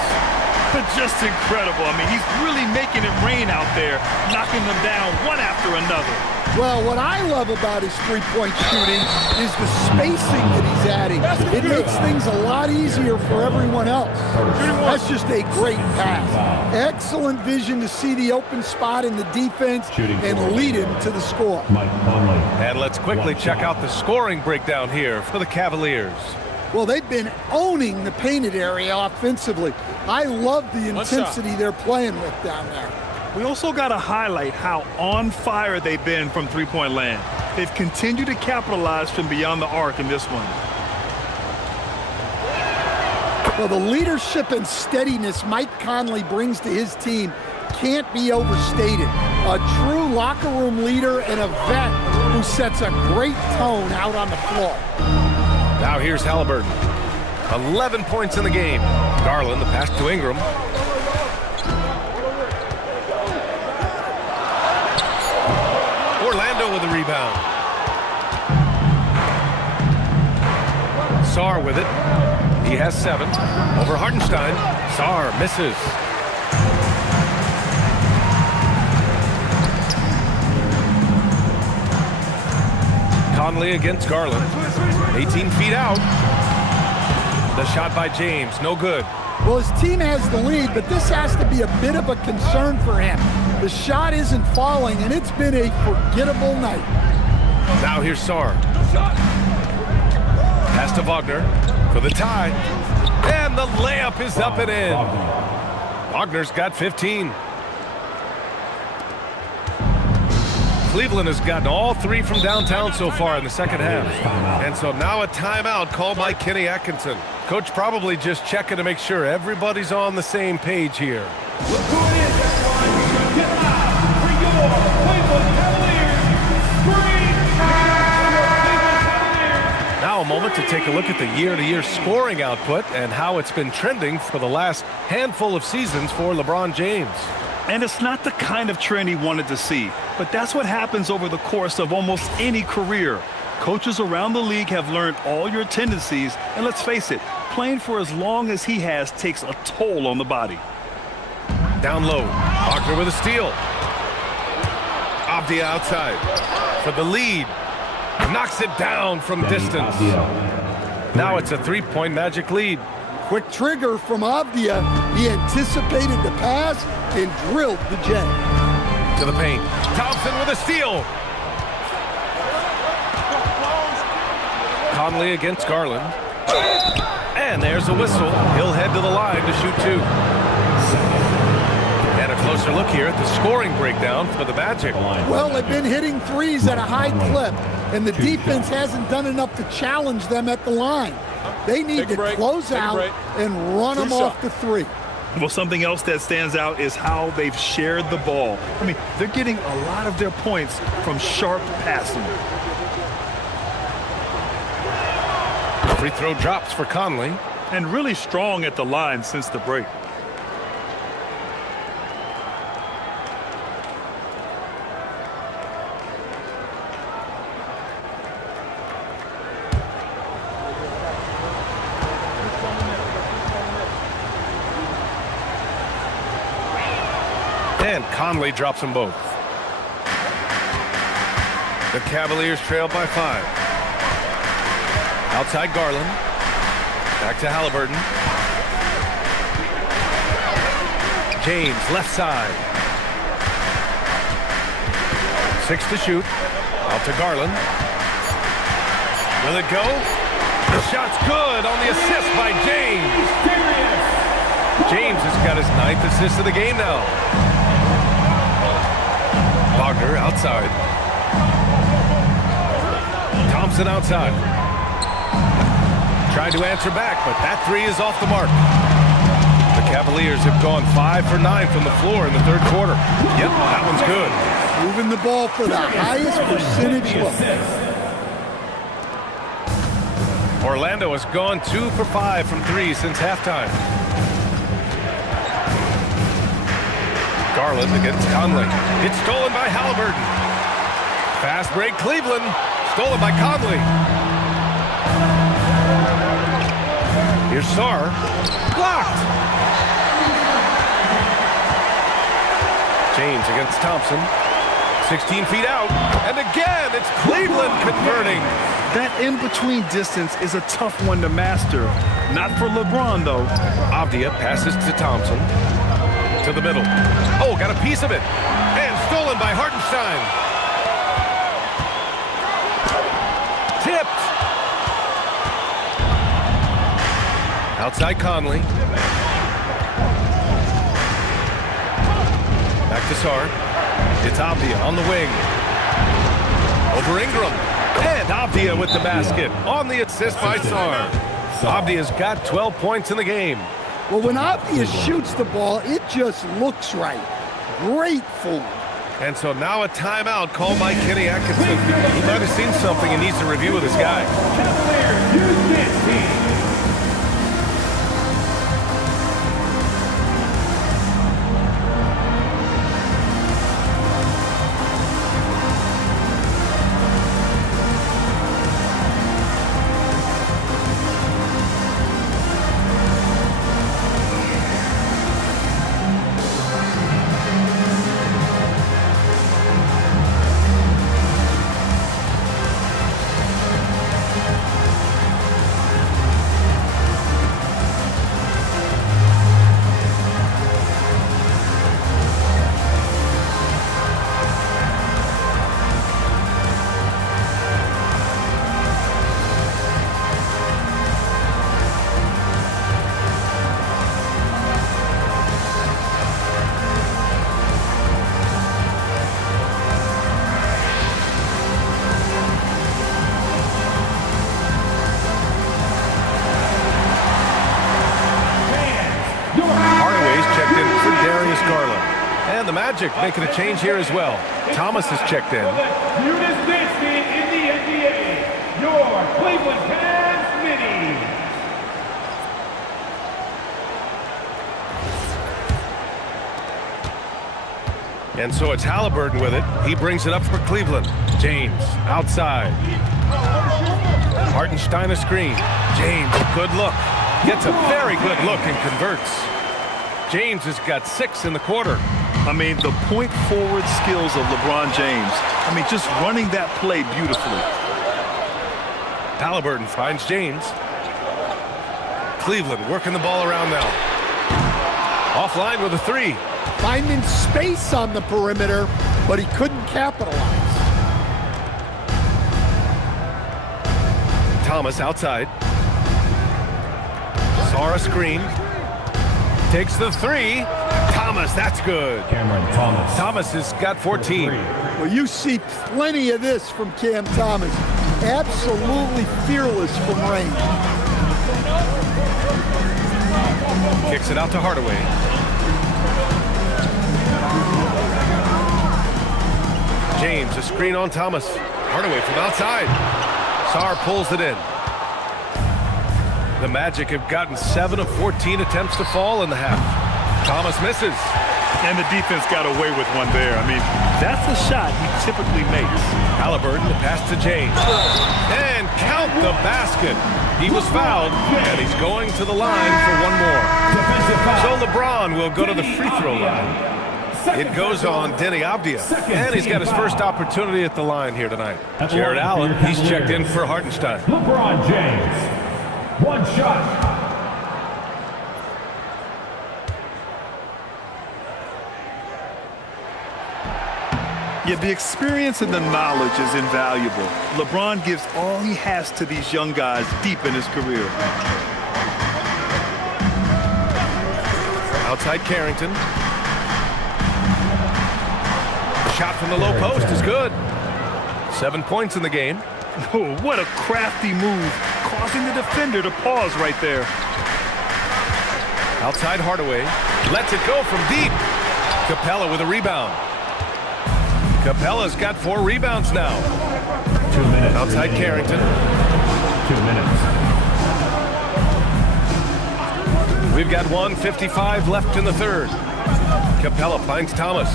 Just incredible. I mean, he's really making it rain out there, knocking them down one after another. Well, what I love about his three-point shooting is the spacing that he's adding. It makes things a lot easier for everyone else. That's just a great pass. Excellent vision to see the open spot in the defense and lead him to the score. And let's quickly check out the scoring breakdown here for the Cavaliers. Well, they've been owning the painted area offensively. I love the intensity they're playing with down there. We also got to highlight how on fire they've been from three-point land. They've continued to capitalize from beyond the arc in this one. Well, the leadership and steadiness Mike Conley brings to his team can't be overstated. A true locker room leader and a vet who sets a great tone out on the floor. Now here's Halliburton. 11 points in the game. Garland, the pass to Ingram. Orlando with the rebound. Sarr with it. He has 7. Over Hartenstein. Sarr misses. Conley against Garland. 18 feet out. The shot by James, no good. Well, his team has the lead, but this has to be a bit of a concern for him. The shot isn't falling, and it's been a forgettable night. Now here's Sarr. Pass to Wagner for the tie. And the layup is up and in. Wagner's got 15. Cleveland has gotten all 3 from downtown so far in the second half. And so now a timeout called by Kenny Atkinson. Coach probably just checking to make sure everybody's on the same page here. Look who it is, everyone. Get loud for your Cleveland Cavaliers. Scream for Cleveland Cavaliers. Now a moment to take a look at the year-to-year scoring output and how it's been trending for the last handful of seasons for LeBron James. And it's not the kind of trend he wanted to see, but that's what happens over the course of almost any career. Coaches around the league have learned all your tendencies, and let's face it, playing for as long as he has takes a toll on the body. Down low, Wagner with a steal. Avdia outside for the lead. Knocks it down from distance. Now it's a 3-point Magic lead. Quick trigger from Avdia. He anticipated the pass and drilled the Jet. To the paint. Thompson with a steal. Conley against Garland. And there's a whistle. He'll head to the line to shoot 2. And a closer look here at the scoring breakdown for the Magic. Well, they've been hitting threes at a high clip, and the defense hasn't done enough to challenge them at the line. They need to close out and run them off the 3. Well, something else that stands out is how they've shared the ball. I mean, they're getting a lot of their points from sharp passing. Free throw drops for Conley. And really strong at the line since the break. And Conley drops them both. The Cavaliers trail by 5. Outside Garland. Back to Halliburton. James, left side. 6 to shoot. Out to Garland. Will it go? The shot's good on the assist by James. James has got his 9th assist of the game now. Wagner outside. Thompson outside. Tried to answer back, but that 3 is off the mark. The Cavaliers have gone 5 for 9 from the floor in the 3rd quarter. Yep, that one's good. Moving the ball for the highest percentage look. Orlando has gone 2 for 5 from 3 since halftime. Garland against Conley. It's stolen by Halliburton. Fast break Cleveland. Stolen by Conley. Here's Sarr. Blocked. James against Thompson. 16 feet out. And again, it's Cleveland converting. That in-between distance is a tough one to master. Not for LeBron, though. Avdia passes to Thompson. To the middle. Oh, got a piece of it. And stolen by Hartenstein. Tipped. Outside Conley. Back to Sarr. It's Avdia on the wing. Over Ingram. And Avdia with the basket. On the assist by Sarr. Avdia's got 12 points in the game. Well, when Avdia shoots the ball, it just looks right. Great form. And so now a timeout called by Kenny Atkinson. He might have seen something and needs to review with his guy. Cavaliers use this team. And the Magic making a change here as well. Thomas has checked in. Cutest dance team in the NBA, your Cleveland Cavs Mini. And so it's Halliburton with it. He brings it up for Cleveland. James outside. Hartenstein a screen. James, good look. Gets a very good look and converts. James has got 6 in the quarter. I mean, the point forward skills of LeBron James. I mean, just running that play beautifully. Halliburton finds James. Cleveland working the ball around now. Offline with a 3. Finding space on the perimeter, but he couldn't capitalize. Thomas outside. Sara screen. Takes the 3. Thomas, that's good. Cameron Thomas. Thomas has got 14. Well, you see plenty of this from Cam Thomas. Absolutely fearless from range. Kicks it out to Hardaway. James, a screen on Thomas. Hardaway from outside. Sarr pulls it in. The Magic have gotten 7 of 14 attempts to fall in the half. Thomas misses. And the defense got away with one there. I mean, that's a shot he typically makes. Halliburton, the pass to James. And count the basket. He was fouled, and he's going to the line for one more. So LeBron will go to the free throw line. It goes on Deni Avdija, and he's got his first opportunity at the line here tonight. Jared Allen, he's checked in for Hartenstein. LeBron James. One shot. Yeah, the experience and the knowledge is invaluable. LeBron gives all he has to these young guys deep in his career. Outside Carrington. Shot from the low post is good. 7 points in the game. Oh, what a crafty move, causing the defender to pause right there. Outside Hardaway. Lets it go from deep. Capella with a rebound. Capella's got 4 rebounds now. 2 minutes. Outside Carrington. 2 minutes. We've got 1:55 left in the third. Capella finds Thomas.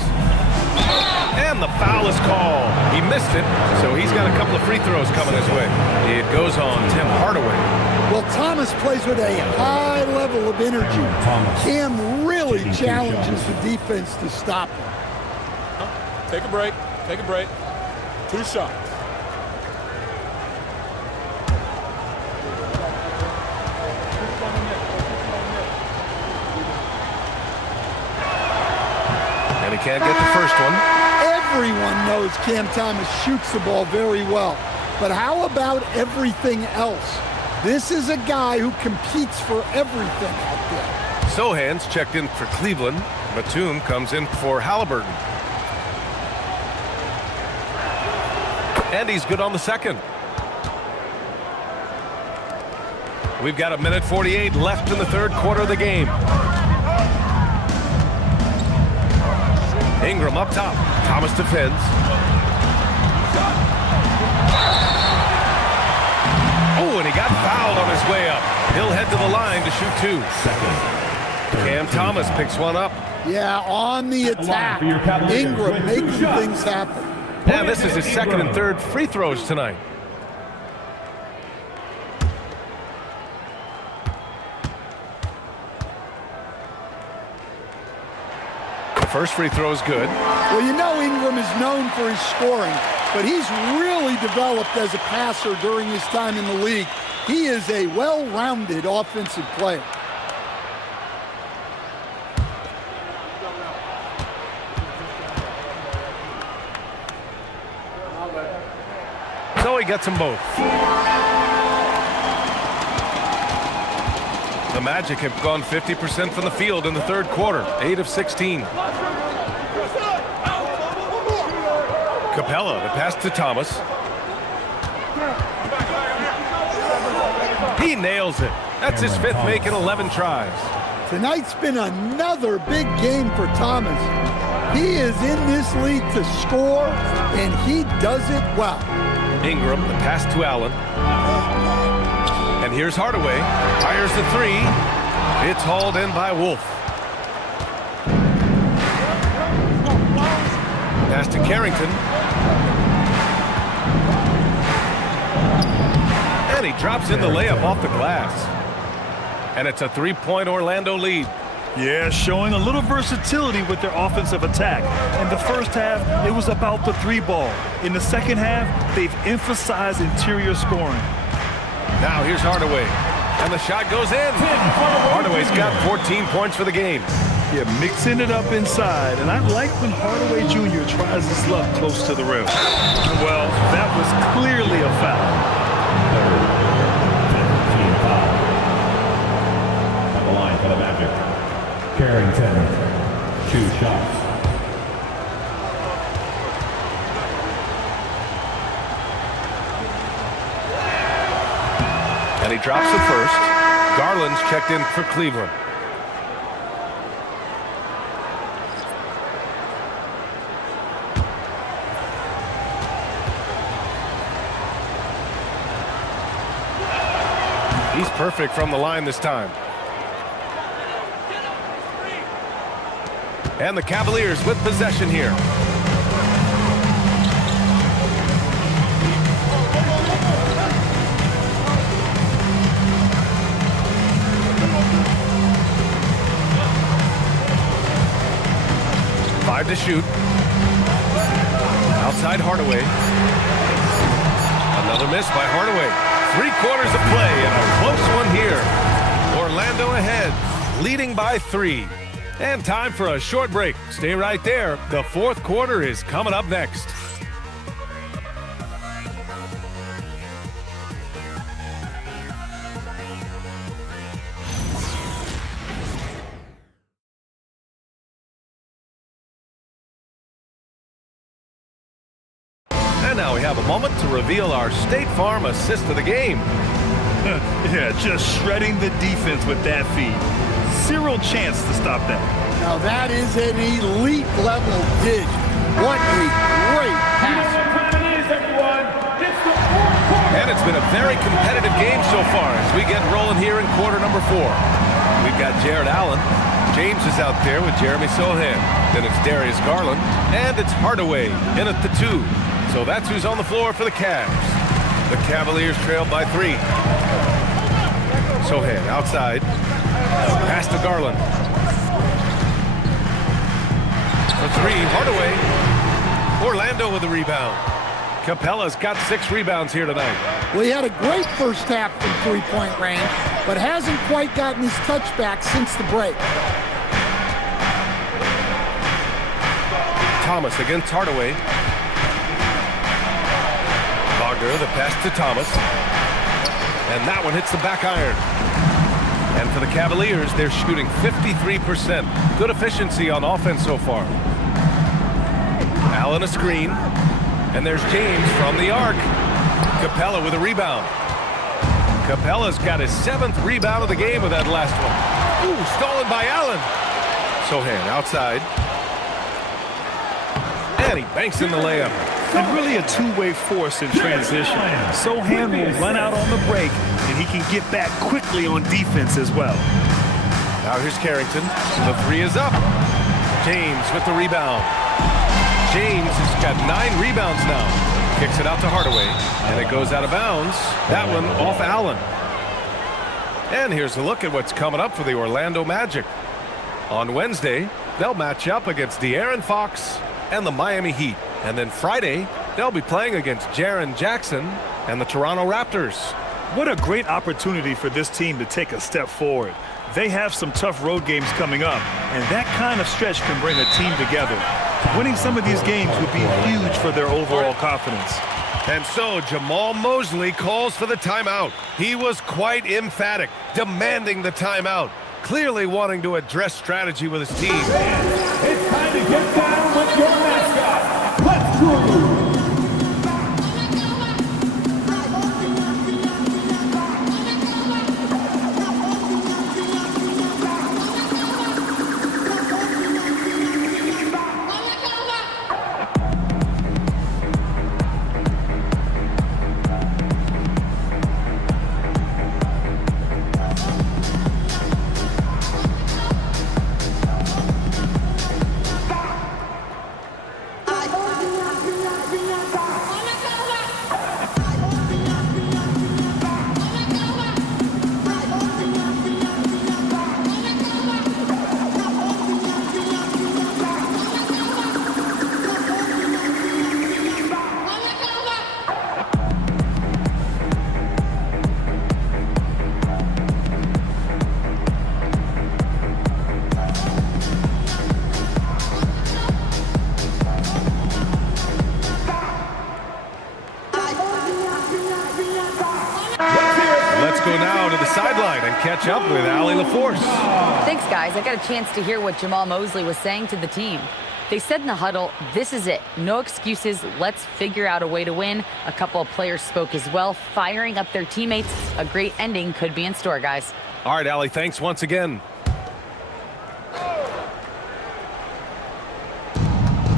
And the foul is called. He missed it, so he's got a couple of free throws coming his way. It goes on Tim Hardaway. Well, Thomas plays with a high level of energy. Cam really challenges the defense to stop him. Take a break. Take a break. 2 shots. And he can't get the first one. Everyone knows Cam Thomas shoots the ball very well. But how about everything else? This is a guy who competes for everything out there. Sohan's checked in for Cleveland. Batum comes in for Halliburton. And he's good on the second. We've got 1:48 left in the third quarter of the game. Ingram up top. Thomas defends. Oh, and he got fouled on his way up. He'll head to the line to shoot 2. Cam Thomas picks one up. Yeah, on the attack. Ingram making things happen. And this is his second and third free throws tonight. The first free throw is good. Well, you know Ingram is known for his scoring, but he's really developed as a passer during his time in the league. He is a well-rounded offensive player. So he gets them both. The Magic have gone 50% from the field in the third quarter, 8 of 16. Capella, the pass to Thomas. He nails it. That's his 5th make in 11 tries. Tonight's been another big game for Thomas. He is in this league to score, and he does it well. Ingram, the pass to Allen. And here's Hardaway. Fires the three. It's hauled in by Wolf. Pass to Carrington. And he drops in the layup off the glass. And it's a three-point Orlando lead. Yeah, showing a little versatility with their offensive attack. In the first half, it was about the three ball. In the second half, they've emphasized interior scoring. Now here's Hardaway. And the shot goes in. Hardaway's got 14 points for the game. Yeah, mixing it up inside. And I like when Hardaway Jr. tries his luck close to the rim. Well, that was clearly a foul. At the line for the Magic, Carrington, 2 shots. And he drops the first. Garland's checked in for Cleveland. He's perfect from the line this time. And the Cavaliers with possession here. Five to shoot. Outside Hardaway. Another miss by Hardaway. 3 quarters of play and a close one here. Orlando ahead, leading by 3. And time for a short break. Stay right there. The fourth quarter is coming up next. And now we have a moment to reveal our State Farm assist of the game. Yeah, just shredding the defense with that feed. Zero chance to stop that. Now that is an elite level dig. What a great pass. And it's been a very competitive game so far as we get rolling here in quarter number 4. We've got Jared Allen. James is out there with Jeremy Sohan. Then it's Darius Garland. And it's Hardaway in at the 2. So that's who's on the floor for the Cavs. The Cavaliers trail by 3. Sohan outside. Pass to Garland. For 3, Hardaway. Orlando with the rebound. Capella's got 6 rebounds here tonight. Well, he had a great first half from three-point range, but hasn't quite gotten his touchback since the break. Thomas against Hardaway. Wagner, the pass to Thomas. And that one hits the back iron. And for the Cavaliers, they're shooting 53%. Good efficiency on offense so far. Allen a screen. And there's James from the arc. Capella with a rebound. Capella's got his 7th rebound of the game with that last one. Ooh, stolen by Allen. Sohan outside. And he banks in the layup. And really a two-way force in transition. Sohan will run out on the break, and he can get back quickly on defense as well. Now here's Carrington. The 3 is up. James with the rebound. James has got 9 rebounds now. Kicks it out to Hardaway, and it goes out of bounds. That one off Allen. And here's a look at what's coming up for the Orlando Magic. On Wednesday, they'll match up against De'Aaron Fox and the Miami Heat. And then Friday, they'll be playing against Jaren Jackson and the Toronto Raptors. What a great opportunity for this team to take a step forward. They have some tough road games coming up, and that kind of stretch can bring a team together. Winning some of these games would be huge for their overall confidence. And so Jamal Mosley calls for the timeout. He was quite emphatic, demanding the timeout, clearly wanting to address strategy with his team. It's time to get down with your mascot. Let's go! go now to the sideline and catch up with Allie LaForce. Thanks, guys. I got a chance to hear what Jamal Mosley was saying to the team. They said in the huddle, this is it. No excuses. Let's figure out a way to win. A couple of players spoke as well, firing up their teammates. A great ending could be in store, guys. All right, Allie, thanks once again.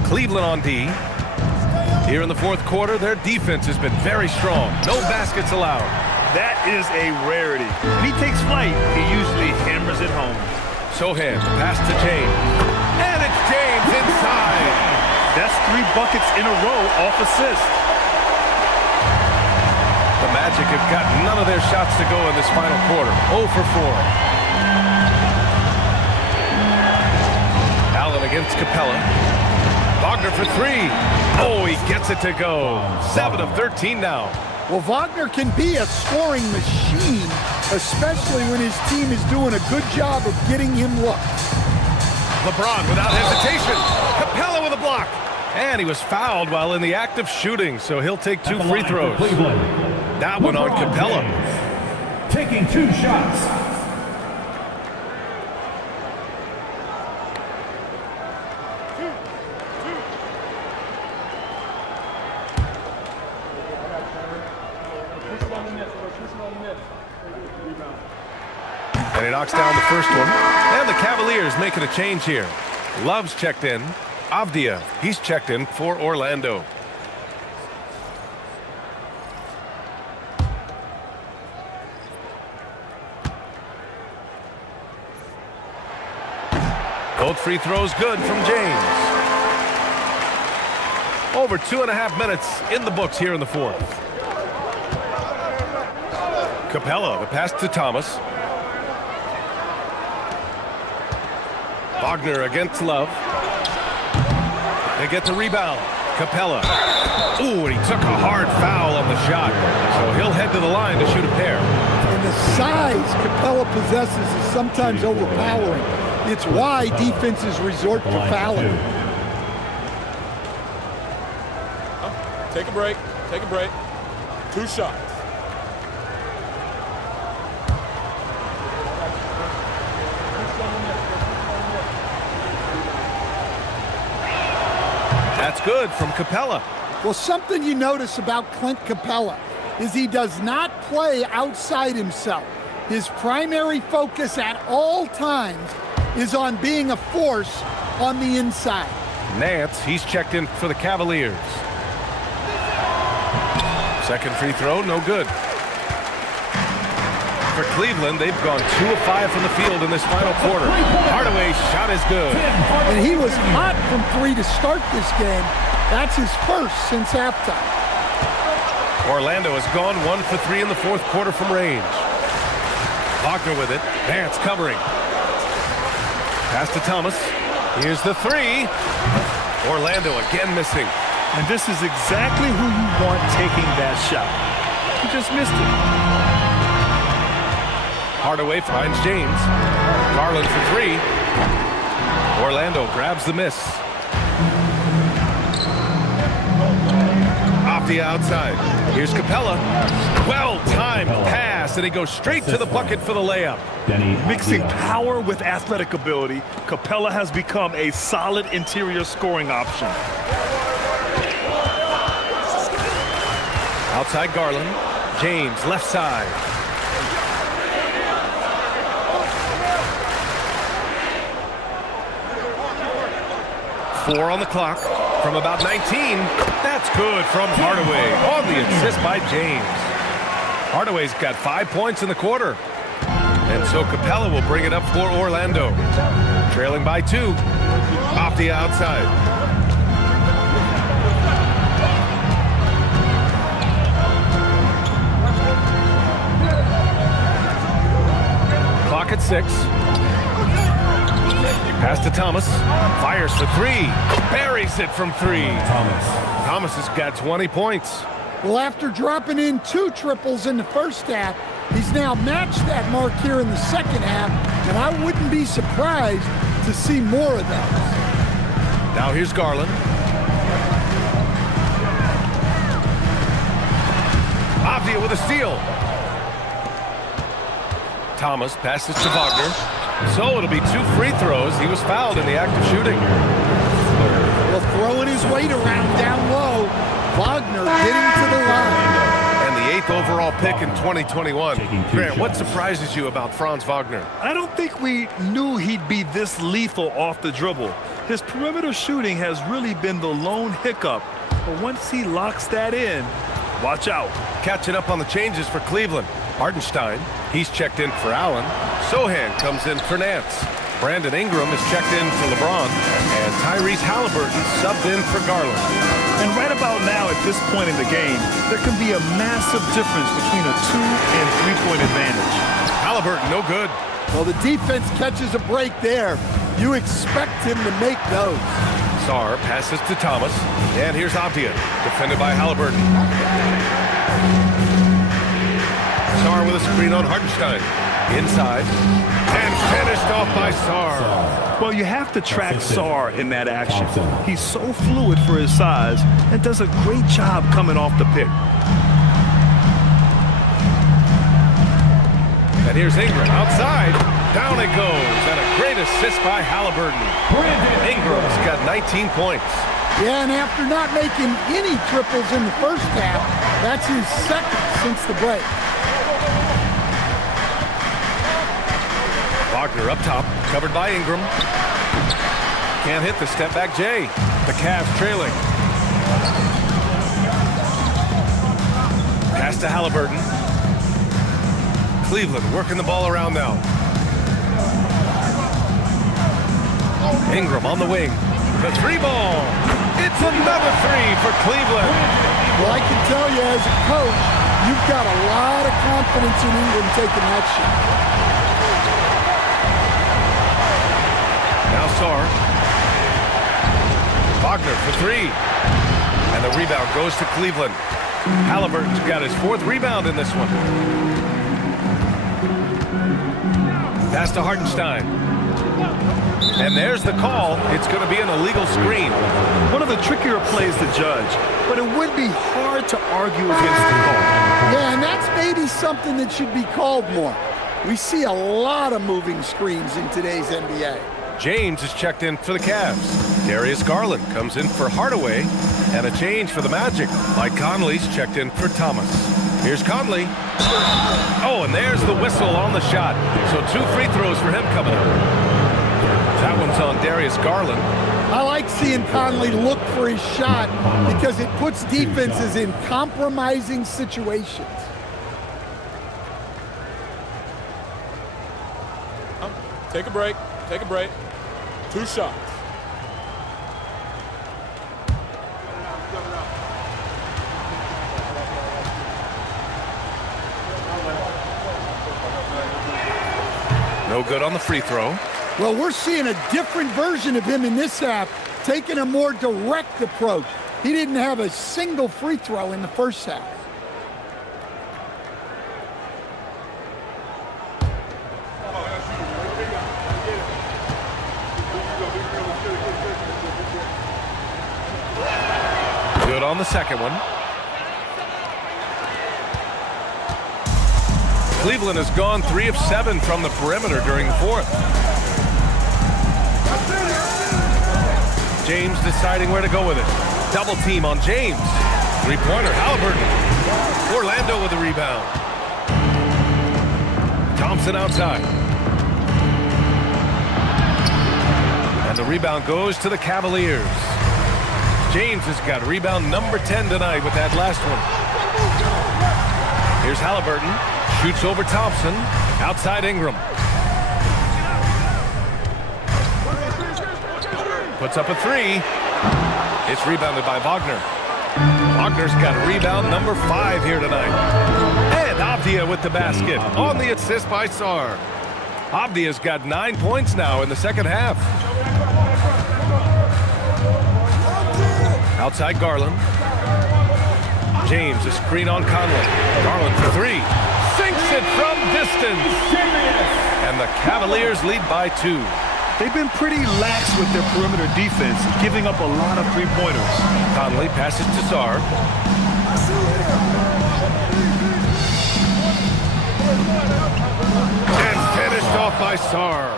Cleveland on D. Here in the fourth quarter, their defense has been very strong. No baskets allowed. That is a rarity. When he takes flight, he usually hammers it home. Sohan, pass to James. And it's James inside. That's 3 buckets in a row off assist. The Magic have got none of their shots to go in this final quarter. 0 for 4. Allen against Capella. Wagner for 3. Oh, he gets it to go. 7 of 13 now. Well, Wagner can be a scoring machine, especially when his team is doing a good job of getting him looks. LeBron without hesitation. Capella with a block. And he was fouled while in the act of shooting, so he'll take 2 free throws. That one on Capella. Taking 2 shots. And he knocks down the first one. And the Cavaliers making a change here. Love's checked in. Avdia, he's checked in for Orlando. Both free throws good from James. Over 2.5 minutes in the books here in the fourth. Capella, the pass to Thomas. Wagner against Love. They get the rebound. Capella. Ooh, and he took a hard foul on the shot. So he'll head to the line to shoot a pair. And the size Capella possesses is sometimes overpowering. It's why defenses resort to fouling. Take a break. Take a break. 2 shots. That's good from Capella. Well, something you notice about Clint Capella is he does not play outside himself. His primary focus at all times is on being a force on the inside. Nance, he's checked in for the Cavaliers. Second free throw, no good. For Cleveland, they've gone 2 of 5 from the field in this final quarter. Hardaway's shot is good. And he was hot from 3 to start this game. That's his first since halftime. Orlando has gone 1 for 3 in the fourth quarter from range. Wagner with it. Nance covering. Pass to Thomas. Here's the 3. Orlando again missing. And this is exactly who you want taking that shot. He just missed it. Hardaway finds James. Garland for 3. Orlando grabs the miss. Off the outside. Here's Capella. Well-timed pass, and he goes straight to the bucket for the layup. Mixing power with athletic ability, Capella has become a solid interior scoring option. Outside Garland. James, left side. Four on the clock from about 19. That's good from Hardaway on the assist by James. Hardaway's got 5 points in the quarter. And so Capella will bring it up for Orlando. Trailing by 2. Off the outside. Clock at 6. Pass to Thomas. Fires for 3. Buries it from 3. Thomas has got 20 points. Well, after dropping in 2 triples in the first half, he's now matched that mark here in the second half, and I wouldn't be surprised to see more of that. Now here's Garland. Avdia with a steal. Thomas passes to Wagner. So it'll be 2 free throws. He was fouled in the act of shooting. Well, throwing his weight around down low. Wagner getting to the line. And the 8th overall pick in 2021. Grant, what surprises you about Franz Wagner? I don't think we knew he'd be this lethal off the dribble. His perimeter shooting has really been the lone hiccup. But once he locks that in, watch out. Catching up on the changes for Cleveland. Hartenstein, he's checked in for Allen. Sohan comes in for Nance. Brandon Ingram is checked in for LeBron. And Tyrese Halliburton subbed in for Garland. And right about now, at this point in the game, there can be a massive difference between a 2- and 3-point advantage. Halliburton, no good. Well, the defense catches a break there. You expect him to make those. Sarr passes to Thomas. And here's Avdia, defended by Halliburton. Sarr with a screen on Hartenstein. Inside. And finished off by Sarr. Well, you have to track Sarr in that action. He's so fluid for his size and does a great job coming off the pick. And here's Ingram outside. Down it goes. And a great assist by Halliburton. Ingram's got 19 points. Yeah, and after not making any triples in the first half, that's his second since the break. Wagner up top, covered by Ingram. Can't hit the step-back J. The Cavs trailing. Pass to Halliburton. Cleveland working the ball around now. Ingram on the wing. The 3-ball. It's another 3 for Cleveland. Well, I can tell you as a coach, you've got a lot of confidence in Ingram taking that shot. Now Sarr. Wagner for 3. And the rebound goes to Cleveland. Halliburton's got his 4th rebound in this one. Pass to Hartenstein. And there's the call. It's going to be an illegal screen. One of the trickier plays to judge, but it would be hard to argue against the call. Yeah, and that's maybe something that should be called more. We see a lot of moving screens in today's NBA. James is checked in for the Cavs. Darius Garland comes in for Hardaway. And a change for the Magic. Mike Conley's checked in for Thomas. Here's Conley. Oh, and there's the whistle on the shot. So 2 free throws for him coming up. That one's on Darius Garland. I like seeing Conley look for his shot because it puts defenses in compromising situations. Take a break. Take a break. 2 shots. No good on the free throw. Well, we're seeing a different version of him in this half, taking a more direct approach. He didn't have a single free throw in the first half. Good on the second one. Cleveland has gone 3 of 7 from the perimeter during the 4th. James deciding where to go with it. Double team on James. 3-pointer, Halliburton. Orlando with the rebound. Thompson outside. And the rebound goes to the Cavaliers. James has got rebound number 10 tonight with that last one. Here's Halliburton. Shoots over Thompson. Outside Ingram. Puts up a 3. It's rebounded by Wagner. Wagner's got rebound number 5 here tonight. And Avdia with the basket on the assist by Sarr. Avdia's got 9 points now in the second half. Outside Garland. James, a screen on Conley. Garland for 3. Sinks it from distance. And the Cavaliers lead by 2. They've been pretty lax with their perimeter defense, giving up a lot of 3-pointers. Conley passes to Sarr. And by Sarr.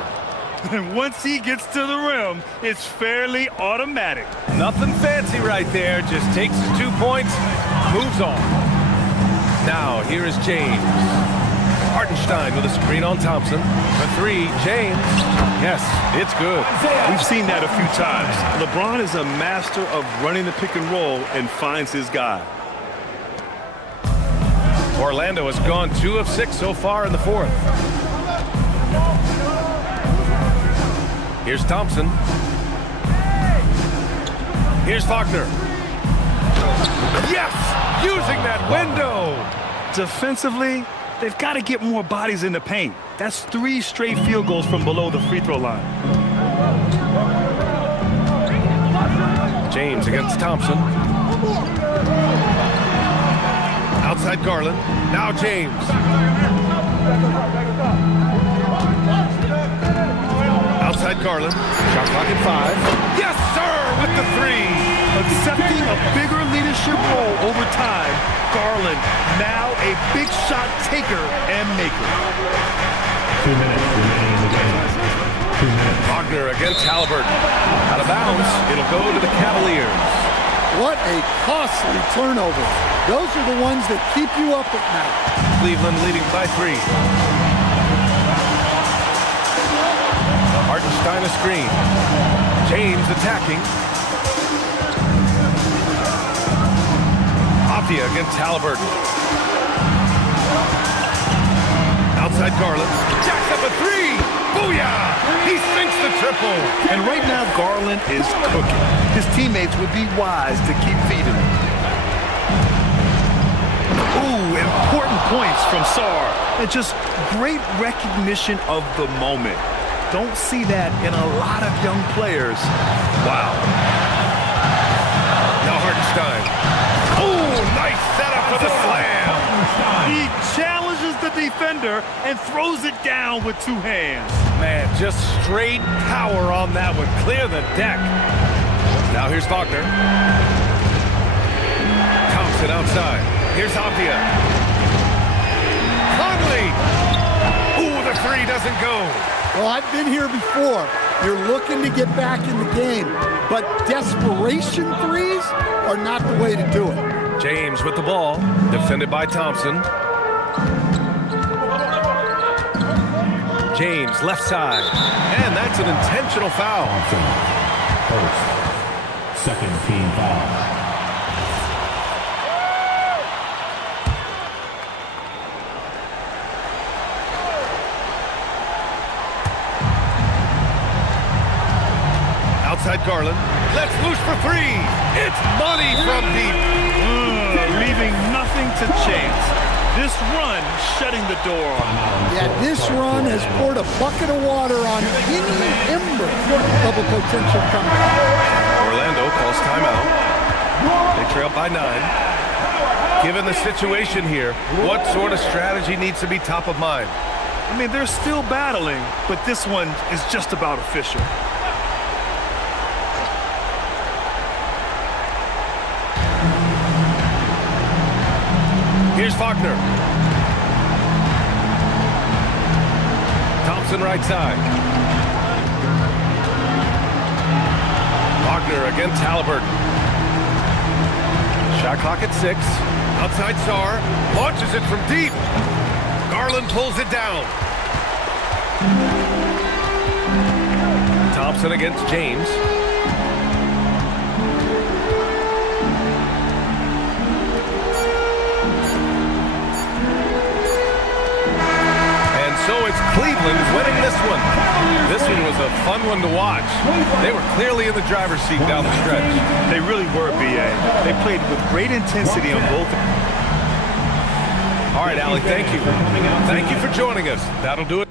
And once he gets to the rim, it's fairly automatic. Nothing fancy right there. Just takes his 2 points, moves on. Now, here is James. Hartenstein with a screen on Thompson. For three, James. Yes, it's good. We've seen that a few times. LeBron is a master of running the pick and roll and finds his guy. Orlando has gone 2 of 6 so far in the fourth. Here's Thompson. Here's Wagner. Yes! Using that window! Defensively, they've got to get more bodies in the paint. That's 3 straight field goals from below the free throw line. James against Thompson. Outside Garland. Now James. Outside Garland. Shot clock at 5. Yes, sir, with the 3. Accepting a bigger leadership role over time, Garland now a big shot taker and maker. 2 minutes remaining in the game. 2 minutes. Wagner against Halliburton. Out of bounds. It'll go to the Cavaliers. What a costly turnover. Those are the ones that keep you up at night. Cleveland leading by 3. Hartenstein a screen. James attacking. Avdia against Halliburton. Outside Garland. Jacks up a 3. Booyah! He sinks the triple. And right now, Garland is cooking. His teammates would be wise to keep feeding him. Ooh, important points from Sarr. And just great recognition of the moment. Don't see that in a lot of young players. Wow. Now Hartenstein. Oh, nice setup for the slam. He challenges the defender and throws it down with 2 hands. Man, just straight power on that one. Clear the deck. Now here's Wagner. Thompson outside. Here's Avdia. Conley. Ooh, the 3 doesn't go. Well, I've been here before. You're looking to get back in the game, but desperation threes are not the way to do it. James with the ball, defended by Thompson. James, left side. And that's an intentional foul. First, second team foul. Outside Garland. Let's loose for 3. It's money from deep. Leaving nothing to chance. This run shutting the door on him. Yeah, this run has poured a bucket of water on any ember of a potential comeback. Orlando calls timeout. They trail by 9. Given the situation here, what sort of strategy needs to be top of mind? I mean, they're still battling, but this one is just about official. Here's Wagner. Thompson right side. Wagner against Halliburton. Shot clock at 6. Outside Sarr. Launches it from deep. Garland pulls it down. Thompson against James. So it's Cleveland winning this one. This one was a fun one to watch. They were clearly in the driver's seat down the stretch. They really were, B.A. They played with great intensity on both. All right, Allie, thank you. Thank you for joining us. That'll do it.